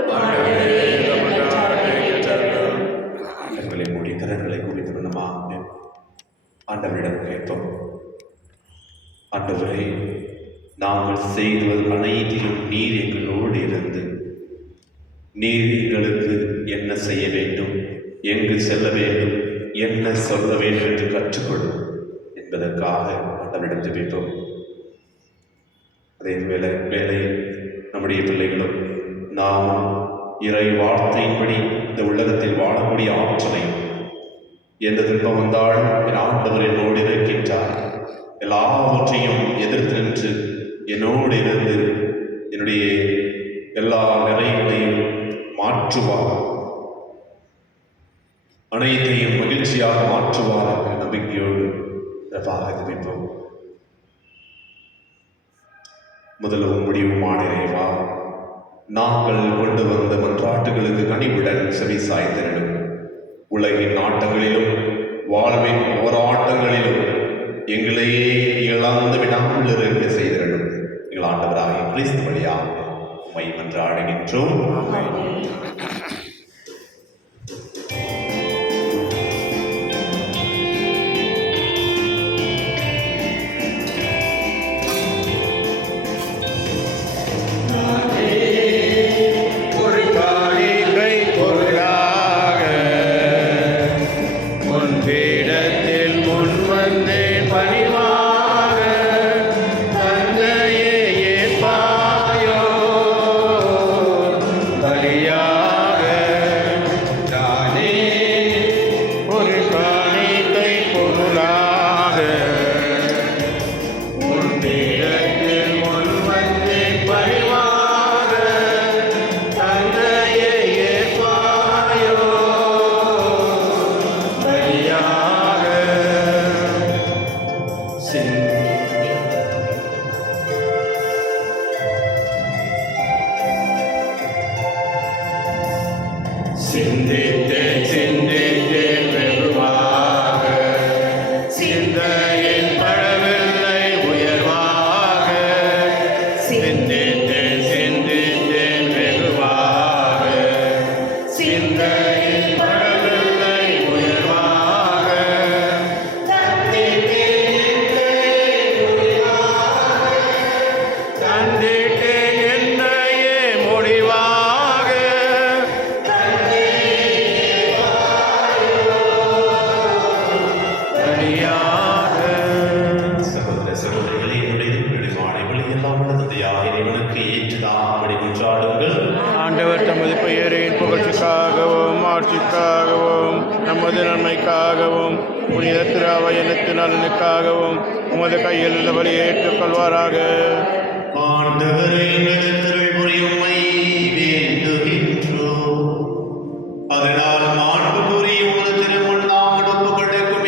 கண்களை மூடி கரங்களை குறித்து வண்ணமாக ஆண்டவரிடம் கேட்போம். ஆண்டவரே, நாங்கள் செய்வது அனைத்திலும் நீர் எங்களோடு இருந்து நீர் எங்களுக்கு என்ன செய்ய வேண்டும், எங்கு செல்ல வேண்டும், என்ன சொல்ல வேண்டும் என்று கற்றுக்கொள்ளும் என்பதற்காக ஆண்டவரிடம் ஜெபிப்போம். அதே வேளையில் நம்முடைய பிள்ளைகளும் நாமும் இறை வார்த்தையின்படி இந்த உலகத்தில் வாழக்கூடிய ஆற்றலை, எந்த துன்பம் வந்தாலும் என் ஆண்டவர் என்னோடு இருக்கின்றார், எல்லாவற்றையும் எதிர்த்து நின்று என்னோடு இருந்து என்னுடைய எல்லா நிறைகளையும் மாற்றுவார், அனைத்தையும் மகிழ்ச்சியாக மாற்றுவார் என்ற நம்பிக்கையோடு சிறப்பாக ஜெபிப்போம். முதலும் முடிவுமான இறைவா, நாங்கள் கொண்டு வந்த மன்றாட்டுகளுக்கு கனிவுடன் செவி சாய்த்திரடும். உலகின் நாட்டங்களிலும் வாழ்வின் போராட்டங்களிலும் எங்களையே இழந்து விடாமல் இருக்க செய்திரடும். எங்கள் ஆண்டவராகிய கிறிஸ்து வழியாக உம்மை மன்றாடுகின்றோம். ஆண்டவர் தமது பெயரின் புகழ்ச்சிக்காகவும் ஆட்சிக்காகவும் நமது நன்மைக்காகவும் புனித திராவயனத்து நலனுக்காகவும் உமது கையில் உள்ள வழியை ஏற்றுக்கொள்வாராக. ஆண்டவரே, எங்கள் புரியுமை வேண்டுகின்றோம். அதனால் மாண்பு கூறி உமது திருமுன் நாங்கள் ஒப்புக் கொடுக்கும்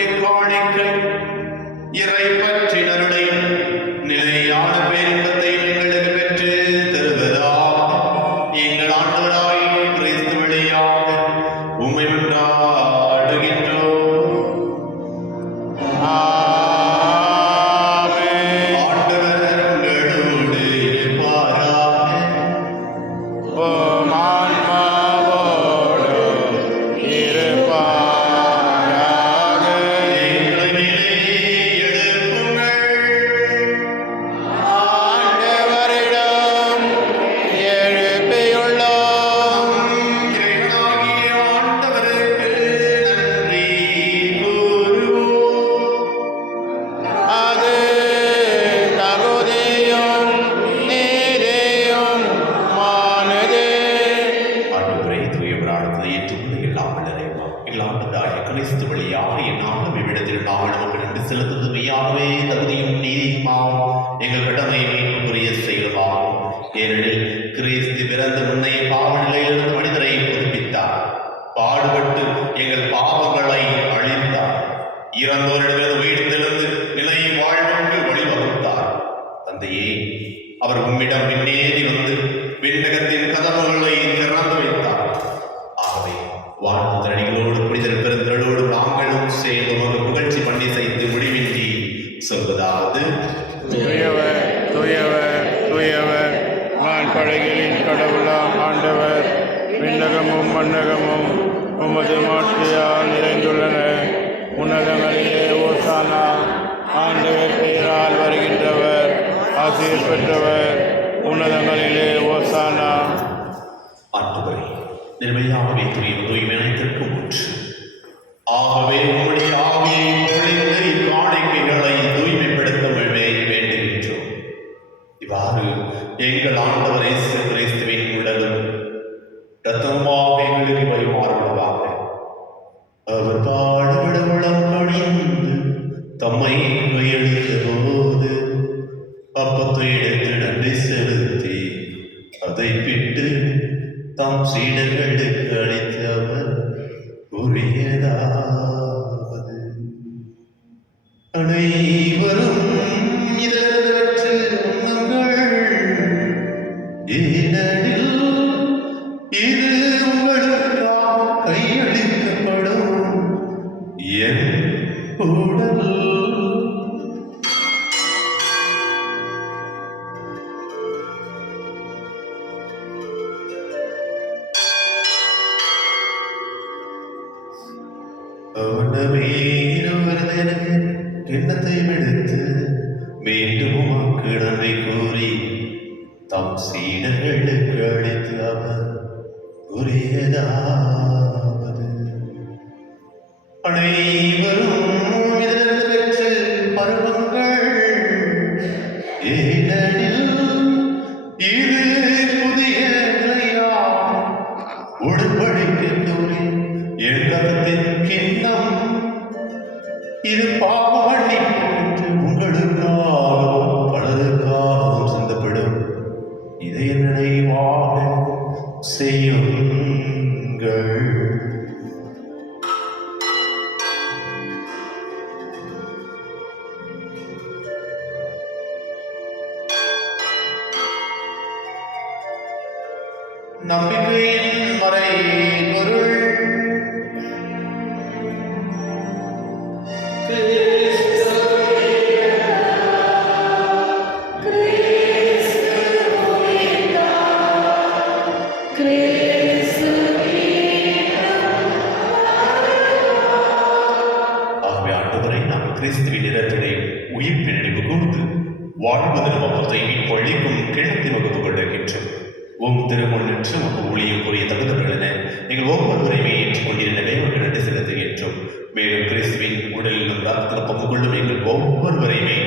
படியாக என்னாலும் இவ்விடத்தில் நாங்கள் நமக்கு நன்றி செலுத்துவது மெய்யாகவே தகுதியும் நீதியுமாகும் எங்கள் கடமையை மீட்புக்குரிய செயலுமாகும். ஏனெனில் கிறிஸ்து பிறந்த முன்னைய பாவ நிலையிலிருந்து மனிதரை புதுப்பித்தார், பாடுபட்டு எங்கள் பாவங்களை அழித்தார், இறந்தோரிடமிருந்து உயிர்த்தெழுந்து நிலை வாழ்வுக்கு வழிவகுத்தார். தந்தையே, அவர் உம்மிடம் பின்னேறி வந்து விண்ணகத்தின் கதவுகளை திறந்து வைத்தார். ஆகவே வாழ்த்தடிகளோடு புனிதர் பெருந்தரோடு நாங்களும் சேர்ந்து ஒரு புகழ்ச்சி பண்ணி செய்து முடிவின்றி சொல்வதாவது: தூயவர் தூயவர் தூயவர் வான்படைகளின் கடவுளாம் ஆண்டவர், விண்ணகமும் மண்ணகமும் உமது மாட்சியால் நிறைந்துள்ளன. உன்னதங்களிலே ஓசானா. ஆண்டவர் பெயரால் வருகின்றவர் ஆசீர் பெற்றவர். உன்னதங்களிலே ஓசானா. ஆண்டவரே, நிர்மையாகவே தூய்மை அனைத்திற்கும் ஊற்று. ஆகவே உம்முடைய ஆவியை பொழிந்து இக்காணிக்கைகளை தூய்மைப்படுத்த வேண்டுகின்றோம். இவ்வாறு எங்கள் ஆண்டவர் இயேசு கிறிஸ்துவின் உடலும் இரத்தமுமாக எங்களுக்கு பரிமாறுவதாக அவர் பாடுபட உளம் கணிந்து தம்மை கையளித்த போது அப்பத்தை எடுத்து நன்றி செலுத்தி அதை பிட்டு தம் சீடர்களுக்கு அளித்தவர் கூறியதாவது: அனைவரும் இதிலிருந்து பெற்று உண்ணுங்கள், ஏனெனில் இது உங்களுக்காக கையளிக்கப்படும் என் உடல். கிண்ணத்தை எடுத்து மீண்டும் உமக்கு நன்றி கூறி தம் சீடர்களுக்கு அளித்து அவர் கூறியதாவது: அனைவரும் இதிலிருந்து பெற்று பருவங்கள், ஏனெனில் இது புதிய நிலையாம் உடன்படிக்கைக்குரிய என் ரத்தத்தின் கிண்ணம். இது பாவ மன்னிப்பு என்று உங்களுக்காகவும் பலருக்காகவும் சிந்தப்படும். இதை நினைவாக செய்யுங்கள். நம்பிக்கையின் மறை பொருள். கிறிஸ்துவின் இரத்தினை உயிர்ப்பு நினைவு கூர்ந்து வாழ்வதன் அப்பத்தை மீட்பளிக்கும் கிழத்தின் வகுப்பு கொண்டிருக்கின்றோம். திருமுன் நின்று ஊழியம் புரிய தகுந்தவர்கள் என நீங்கள் ஒவ்வொருவரையுமே ஏற்றுக்கொண்டிருந்தவே அவர்கள் நன்றி செலுத்துகின்றோம். மேலும் கிறிஸ்துவின் உடலிலும் ரத்தத்தில் பங்கு கொள்ளும் எங்கள் ஒவ்வொருவரையுமே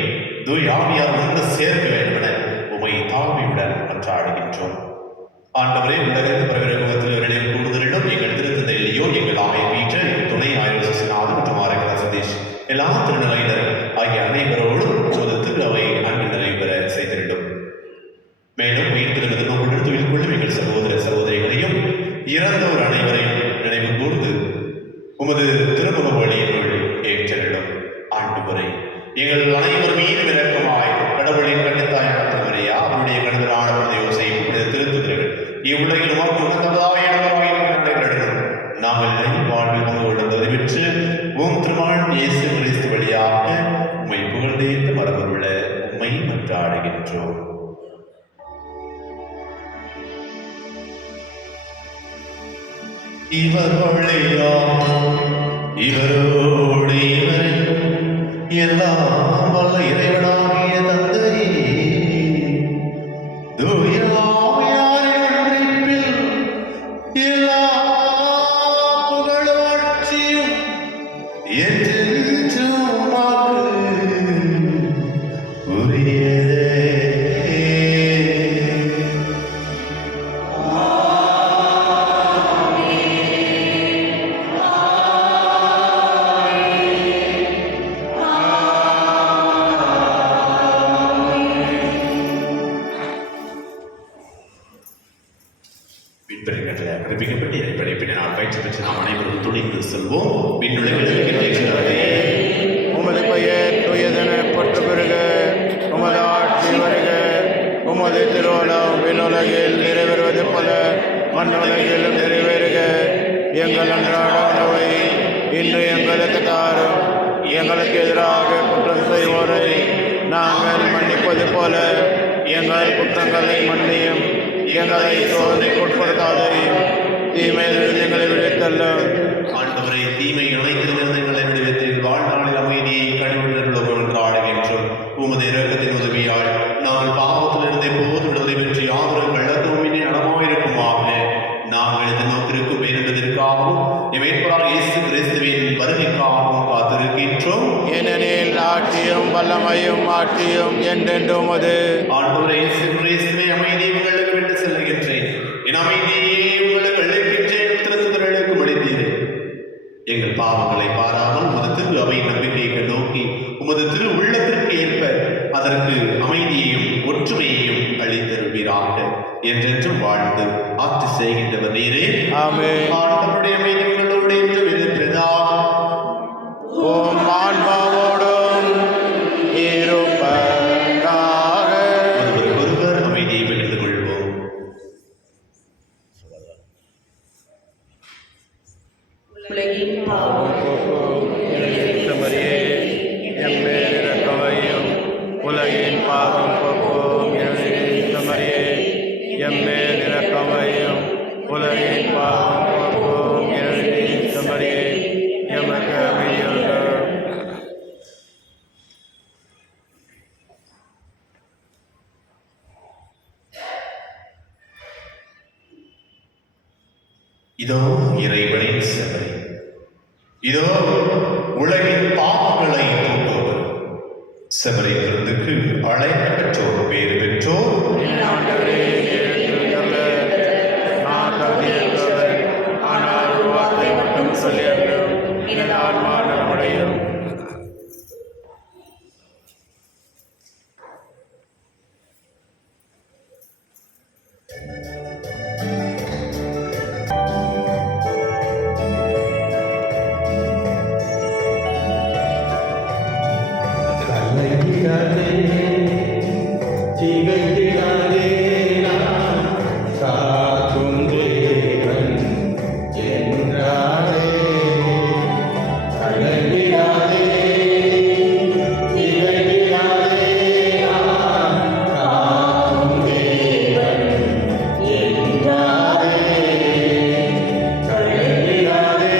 தூய் ஆவியார் ஒன்று சேர்க்க வேண்டும் என உமை தாழ்மையுடன் கொண்டாடுகின்றோம். ஆண்டவரே, உலகத்தில் பரவிரகத்தில் நினைவு கூடுதலிடம் எங்கள் திருத்தந்தையிலேயோ எங்கள் ஆயர் பீட்டர், எங்கள் துணை ஆயர் சசிநாதன் மற்றும் ஆரோக்கிய சதீஷ் எல்லா திருநிலையினர் ஆகிய அனைவரோடும் உமது திருவை அன்பின் நிறைவு பெற செய்திருக்கும். மேலும் உயிர்த்திருந்த நம்முடன் தொழில் கொள்ளும் எங்கள் சகோதர சகோதரிகளையும் இறந்தோர் அனைவரையும் நினைவு கூர்ந்து உமது திருமுக வழியினுள் ஏற்றிடும். ஆண்டவரே, எங்கள் அனைவர் மீது இரக்கமாய் கடவுளின் கண்டித்தாய் நடத்துவரையா அவருடைய கணவரான யோசேப்பு திருத்துகிறர்கள் இவ்வுலகில் உமக்கு உகந்தவதாய் நாங்கள் வாழ்வில் உங்களோடு அறிவிற்று உம் திருமகன் இயேசு கிறிஸ்து வழியாக உம்மை புகழ்ந்தேற்று மரபுள்ள உம்மை மன்றாடுகின்றோம். இவர் வழியாக இவரோடு இவர் எல்லாம் வல்ல இறைவனாகிய தந்தை தூய ஆவியாரின் அன்பில் எல்லா புகழும் ஆட்சியும் என்றென்றும் உமக்கு உரியதே. எங்களுக்கு எதிராக குற்றம் செய்வோரை நாங்கள் மன்னிப்பது போல எங்கள் குற்றங்களை மன்னியும். எங்களை சோதனைக்கு உட்படுத்தாதையும் தீமையிலிருந்து எங்களை விடுவித்தள்ளும். ஆண்டவரை தீமை அனைத்திலிருந்து எங்களை விடுவித்து வாழ்நாளில் அமைதியை கழிவுள்ளோம் என்று ஆடுகின்றோம். உமது இரக்கத்தின் உதவியால் நாங்கள் பாவத்திலிருந்து எப்போது விடுதலை பெற்று யாதொரு கள்ளத்துவமின்றி நலமாயிருக்குமாக நாங்கள் எதிர்நோக்கிருக்கும் என்பதற்காகவும் எமேற்பராக இயேசு கிறிஸ்துவின் வருகைக்காகவும் காத்திருக்கின்றோம். ஏனெனில் ஆட்சியும் வல்லமையும் ஆட்சியும் என்றென்றும் அது. ஆண்டவரே இயேசு கிறிஸ்துவை அமைதியை உங்களுக்கு விட்டு செல்லுகின்றேன். என் அமைதியை உங்களுக்கு அளிக்கின்றேன். திருத்துதலுக்கு அளித்தீரே. எங்கள் பாவங்களை பாராமல் உமது திரு அவை நம்பிக்கையை நோக்கி உமது திரு உள்ளத்திற்கு ஏற்ப அதற்கு அமைதியையும் ஒற்றுமையையும் அளித்தருவீராக. என்றென்றும் வாழ்ந்து ஆட்சி செய்கின்றவர் நீரே. ஆமென். ஆண்டவருடைய அமைதி உங்களோடு இருப்பதாக. ஓம் ஆன்மாவோடும் இருப்பதாக. ஒருவர் அமைதியை பகிர்ந்து கொள்வோம். உலகின் பாவம் மரியே எம்மேல் இரக்கமையும். உலகின் பாவம் போக்கும் மரியே எம்மேல் இரக்கமையும். உலகின் பாவம் போக்கும் மரியே எமக்கு அமைதியாக. இதோ இறைவனின் செவரை. இதோ உலகின் பாவங்களை போக்குவர். செவரை விருந்துக்கு அழைக்க பெற்றோர் பேறு பெற்றோர். ஆண்டவரே, நான் தகுதியற்றவன். ஆனால் ஒரு வார்த்தை மட்டும் சொல்லியறோம், எனது ஆன்மா நலமடையும். கலங்கிடாதே, திகைத்திடாதே, நான் காக்கும் தேவன் என்றாரே. கலங்கிடாதே, திகைத்திடாதே, நான் காக்கும் தேவன் என்றாரே. கலங்கிடாதே.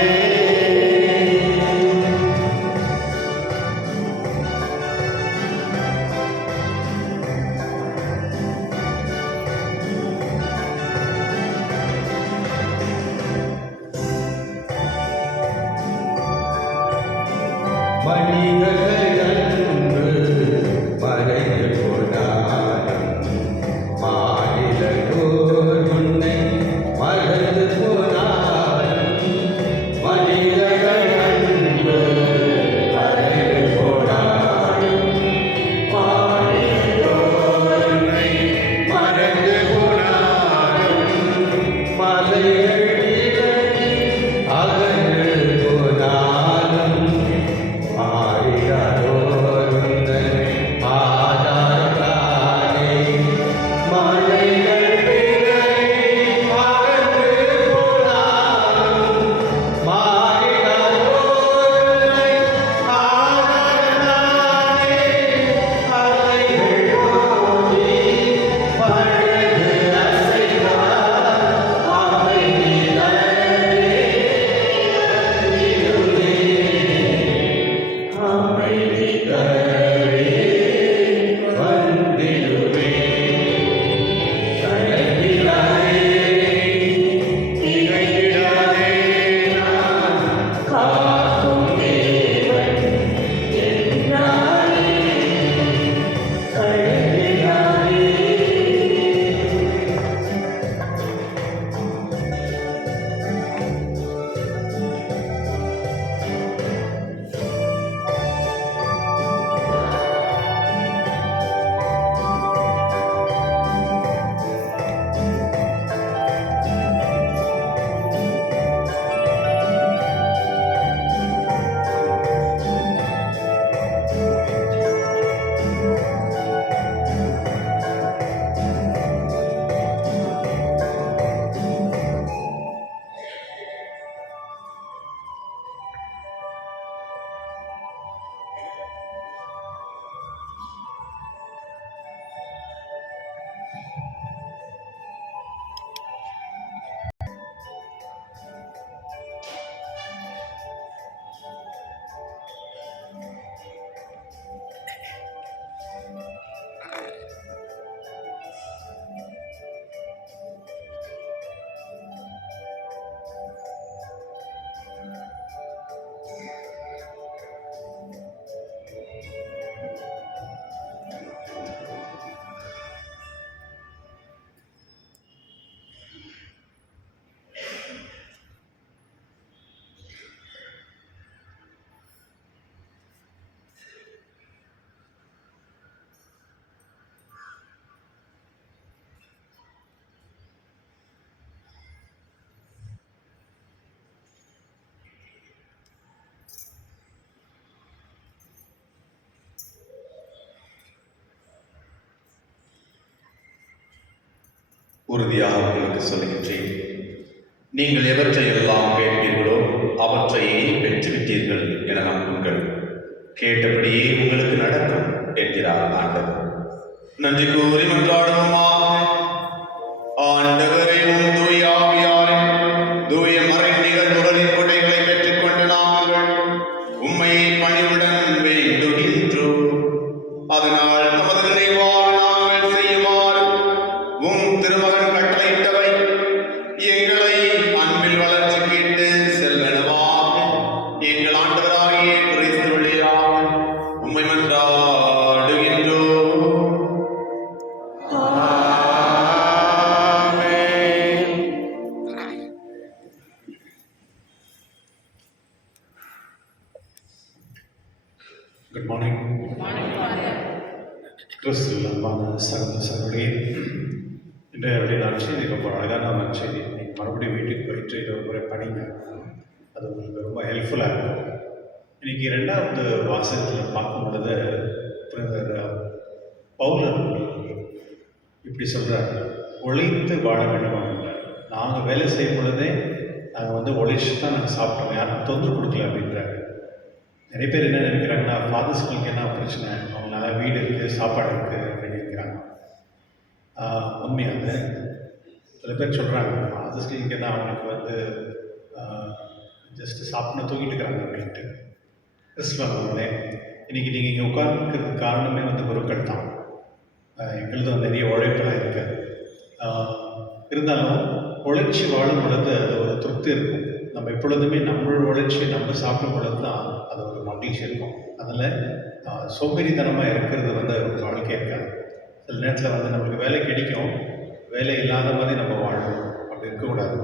மனிதர்கள் அன்பு மறைந்து போனாலும் மாநிலத்தோர் உன்னை மறந்து போனாலும். மனிதர்கள் அன்பு மறைந்து போனாலும் மாநிலத்தோர் உன்னை மறந்து போனாலும். மலைகள் விலகி அகன்று போனாலும் மாறிடாதே. உறுதியாக உங்களுக்கு சொல்லுகின்றேன், நீங்கள் எவற்றையெல்லாம் கேட்பீர்களோ அவற்றையே பெற்றுவிட்டீர்கள் என நம்புங்கள். கேட்டபடியே உங்களுக்கு நடக்கும் என்கிறார் ஆண்டவர். நன்றி கூறி மன்றாடுவோமாக. ஆண்டவரே, உம் தூய ஆவியாரின் தூய மறைநிகழ் உடலின் கொடைகளை பெற்றுக்கொண்ட நாங்கள் உம்மை பணிவுடன் வேண்டுகின்றோம். அதனால் தமது நினைவாக நாங்கள் செய்யுமாறு உம் திருமகன் கட்டளையிட்டவை எங்களை அன்பில் வளர்ச்சி கேட்டு செல்வனவாக எங்கள் ஆண்டவராகிய கிறிஸ்து வழியாக உம்மை மன்றாடுகின்றோம். Good morning. கிறிஸ்துவில் அன்பான சகோதர சகோதரியே, இன்றைய வழி நற்செய்தி ரொம்ப அழகான நற்செய்தி. நீங்கள் மறுபடியும் வீட்டுக்கு போயிட்டு இதை ஒரு முறை படிங்க, அது உங்களுக்கு ரொம்ப ஹெல்ப்ஃபுல்லாக இருக்கும். இன்றைக்கி 2வது வாசகத்தில் பார்க்கும் பொழுது பவுலர் இப்படி சொல்கிறார், உழைத்து வாழ வேண்டும் அப்படின்றார். நாங்கள் வேலை செய்யும் பொழுதே நாங்கள் உழைச்சி தான் நாங்கள் சாப்பிட்டோம், யாருக்கும் தொந்தரவு கொடுக்கல அப்படின்றாரு. நிறைய பேர் என்ன நினைக்கிறாங்கன்னா, ஃபாதர் ஸ்கூலுக்கு என்ன பிரச்சனை, அவங்களால வீடு இருக்குது, சாப்பாடு இருக்குது அப்படின்னு நினைக்கிறாங்க. உண்மையாக சில பேர் சொல்கிறாங்க, ஃபாதர் ஸ்கூலுக்கு என்ன அவங்களுக்கு ஜஸ்ட்டு சாப்பிட்ணும் தூங்கிட்டு இருக்கிறாங்க அப்படின்ட்டு. கிறிஸ்துவங்களே, இன்றைக்கி நீங்கள் இங்கே உட்கார்ந்துருக்கிறதுக்கு காரணமே குருக்கள் தான். எங்களுது நிறைய உழைப்பெல்லாம் இருக்குது. இருந்தாலும் உழைச்சி வாழும் பொழுது அது ஒரு திருப்தி இருக்கும். நம்ம எப்பொழுதுமே நம்மளோட உழைச்சி நம்ம சாப்பிடும் பொழுது தான் அது ஒரு மகிழ்ச்சி இருக்கும். அதில் சோம்பேறித்தனமாக இருக்கிறது ஒரு வாழ்க்கை இருக்காது. சில நேரத்தில் நம்மளுக்கு வேலை கிடைக்கும், வேலை இல்லாத மாதிரி நம்ம வாழணும், அப்படி இருக்கக்கூடாது.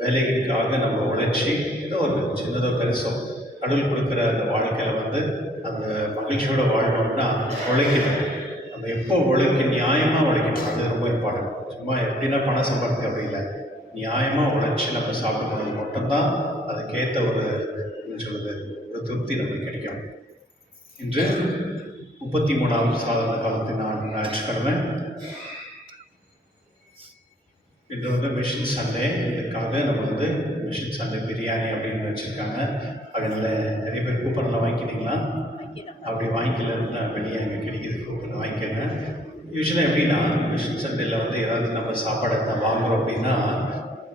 வேலைக்காக நம்ம உழைச்சி ஏதோ ஒரு சின்னதோ பெருசோ கடவுள் கொடுக்குற அந்த வாழ்க்கையில் அந்த மகிழ்ச்சியோடு வாழணும்னா உழைக்கணும். நம்ம எப்போ நியாயமாக உழைக்கணும், அது ரொம்ப இம்பார்ட்டன்ட். சும்மா எப்படின்னா பணம் சம்பாதிக்க அப்படி இல்லை, நியாயமாக உழைச்சி நம்ம சாப்பிடும்போது மட்டும்தான் அதுக்கேற்ற ஒரு திருப்தி நமக்கு கிடைக்கும். இன்று 33ஆம் சாதன காலத்தின் ஞாயிற்றுக்கிழமை. இன்று மிஷன் சண்டே. இதுக்காக நம்ம மிஷன் சண்டே பிரியாணி அப்படின்னு வச்சுருக்காங்க. அதனால் நிறைய பேர் கூப்பன்லாம் வாங்கிக்கிட்டீங்களா? அப்படி வாங்கிக்கலன்னா வெளியே அங்கே கிடைக்கிது, கூப்பன் வாங்கிக்கோங்க. யூஸ்வலாக எப்படின்னா, மிஷன் சண்டேயில் ஏதாவது நம்ம சாப்பாடு தான் வாங்குகிறோம் அப்படின்னா,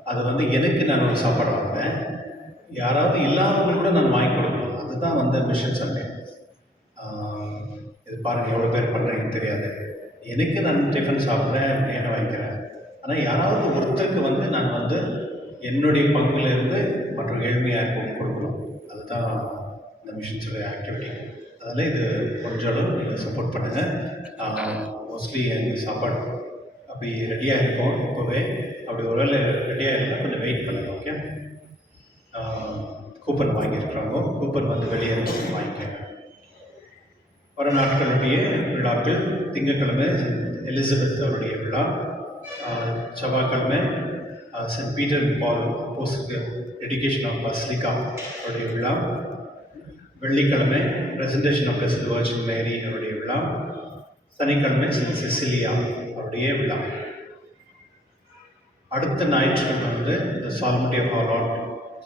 அது எனக்கு நான் ஒரு சாப்பாடு வாங்குவேன், யாராவது இல்லாதவங்க கூட நான் வாங்கி கொடுக்கணும். அதுதான் மிஷன் சண்டே. இது பாருங்கள், எவ்வளோ பேர் பண்ணுறீங்கன்னு தெரியாது. எனக்கு நான் டிஃபன் சாப்பிட்றேன், என்ன வாங்கிக்கிறேன். ஆனால் யாராவது ஒருத்தருக்கு நான் என்னுடைய பங்குலேருந்து மற்ற ஏழ்மையாக இருக்கவும் கொடுக்கணும். அதுதான் இந்த மிஷன் சண்டே ஆக்டிவிட்டி. அதனால் இது கொஞ்சம் அளவு நீங்கள் சப்போர்ட் பண்ணுங்கள். மோஸ்ட்லி எங்கள் சாப்பாடு அப்படி ரெடியாக இருக்கும் இப்போவே. அப்படி ஒருவேளை ரெடியாக இருந்தால் கொஞ்சம் வெயிட் பண்ணுங்கள். ஓகே, கூப்பன் வாங்கியிருக்கிறாங்க, கூப்பன் வெளியே இருக்கும், வாங்கிக்கோங்க. வர நாட்களுடைய விழாக்கள்: திங்கட்கிழமை எலிசபெத் அவருடைய விழா, செவ்வாய்க்கிழமை Saint Peter Paul post dedication of basilica அவருடைய விழா, வெள்ளிக்கிழமை presentation of blessed Virgin Mary அவருடைய விழா, சனிக்கிழமை சென்ட் செசிலியா அவருடைய விழா. அடுத்த ஞாயிற்றுக்கிழமை the solemnity of our Lord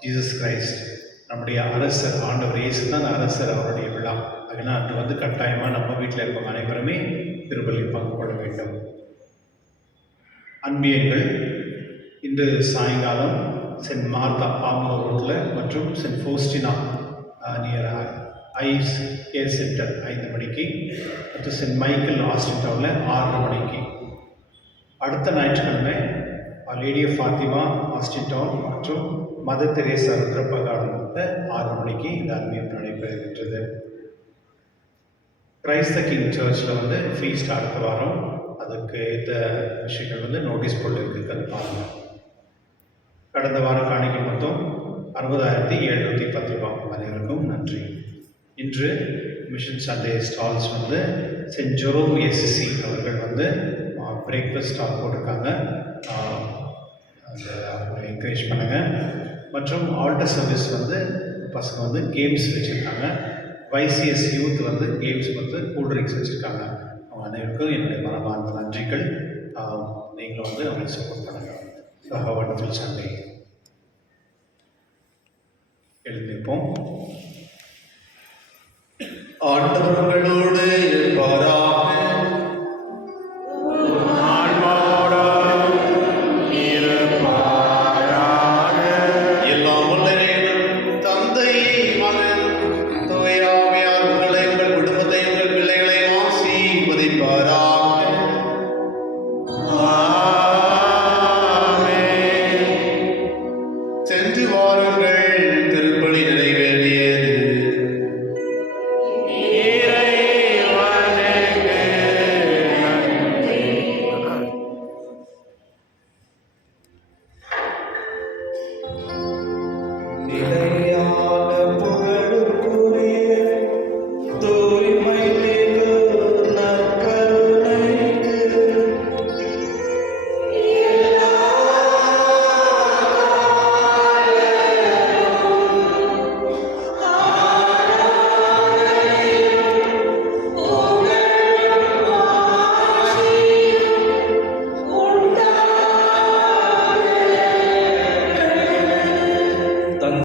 Jesus Christ, நம்முடைய அரசர் ஆண்டவர் இயேசு தான் அரசர், அவருடைய விழா. அதனால் அன்று கட்டாயமாக நம்ம வீட்டில் இருப்பவங்க அனைவருமே திருப்பலியில் பங்கு கொள்ள வேண்டும். அன்பியங்கள் இன்று சாயங்காலம் சென்ட் மார்த்தா பாமூர் ரோட்டில் மற்றும் Saint Faustina near eye care centre 5 மணிக்கு, மற்றும் சென்ட் மைக்கேல் ஆஸ்டின் டவுனில் 6:30 மணிக்கு. அடுத்த ஞாயிற்றுக்கிழமை Lady of Fatima Austin Town மற்றும் மதர் தெரேசா ருத்ரப்பகாரத்தில் 6 மணிக்கு இந்த அன்பியம் நடைபெறுகின்றது. கிரைஸ்த கிங் சர்ச்சில் ஃபீஸ்ட் அடுத்த வாரம். அதுக்கு ஏற்ற விஷயங்கள் நோட்டீஸ் போர்டில் இருக்குது, அது பாருங்கள். கடந்த வாரம் காணிக்கை மொத்தம் 60,710 ரூபாய். அனைவருக்கும் நன்றி. இன்று Mission Sunday stalls Saint Jerome SC அவர்கள் பிரேக்ஃபாஸ்ட் ஸ்டால் போட்டிருக்காங்க, அவங்களை என்கரேஜ் பண்ணுங்கள். மற்றும் ஆல்டர் சர்வீஸ் பசங்க கேம்ஸ் வச்சுருக்காங்க. YCS youth games cool drinks வச்சுருக்காங்க. அவங்க அனைவருக்கும் என்னுடைய மனமார்ந்த நன்றிகள். நீங்களும் வந்து அவங்களுக்கு சப்போர்ட் பண்ணுங்க. Have a wonderful Sunday. எழுந்திருப்போம். ஆண்டவர் உங்களோடு இருப்பாராக.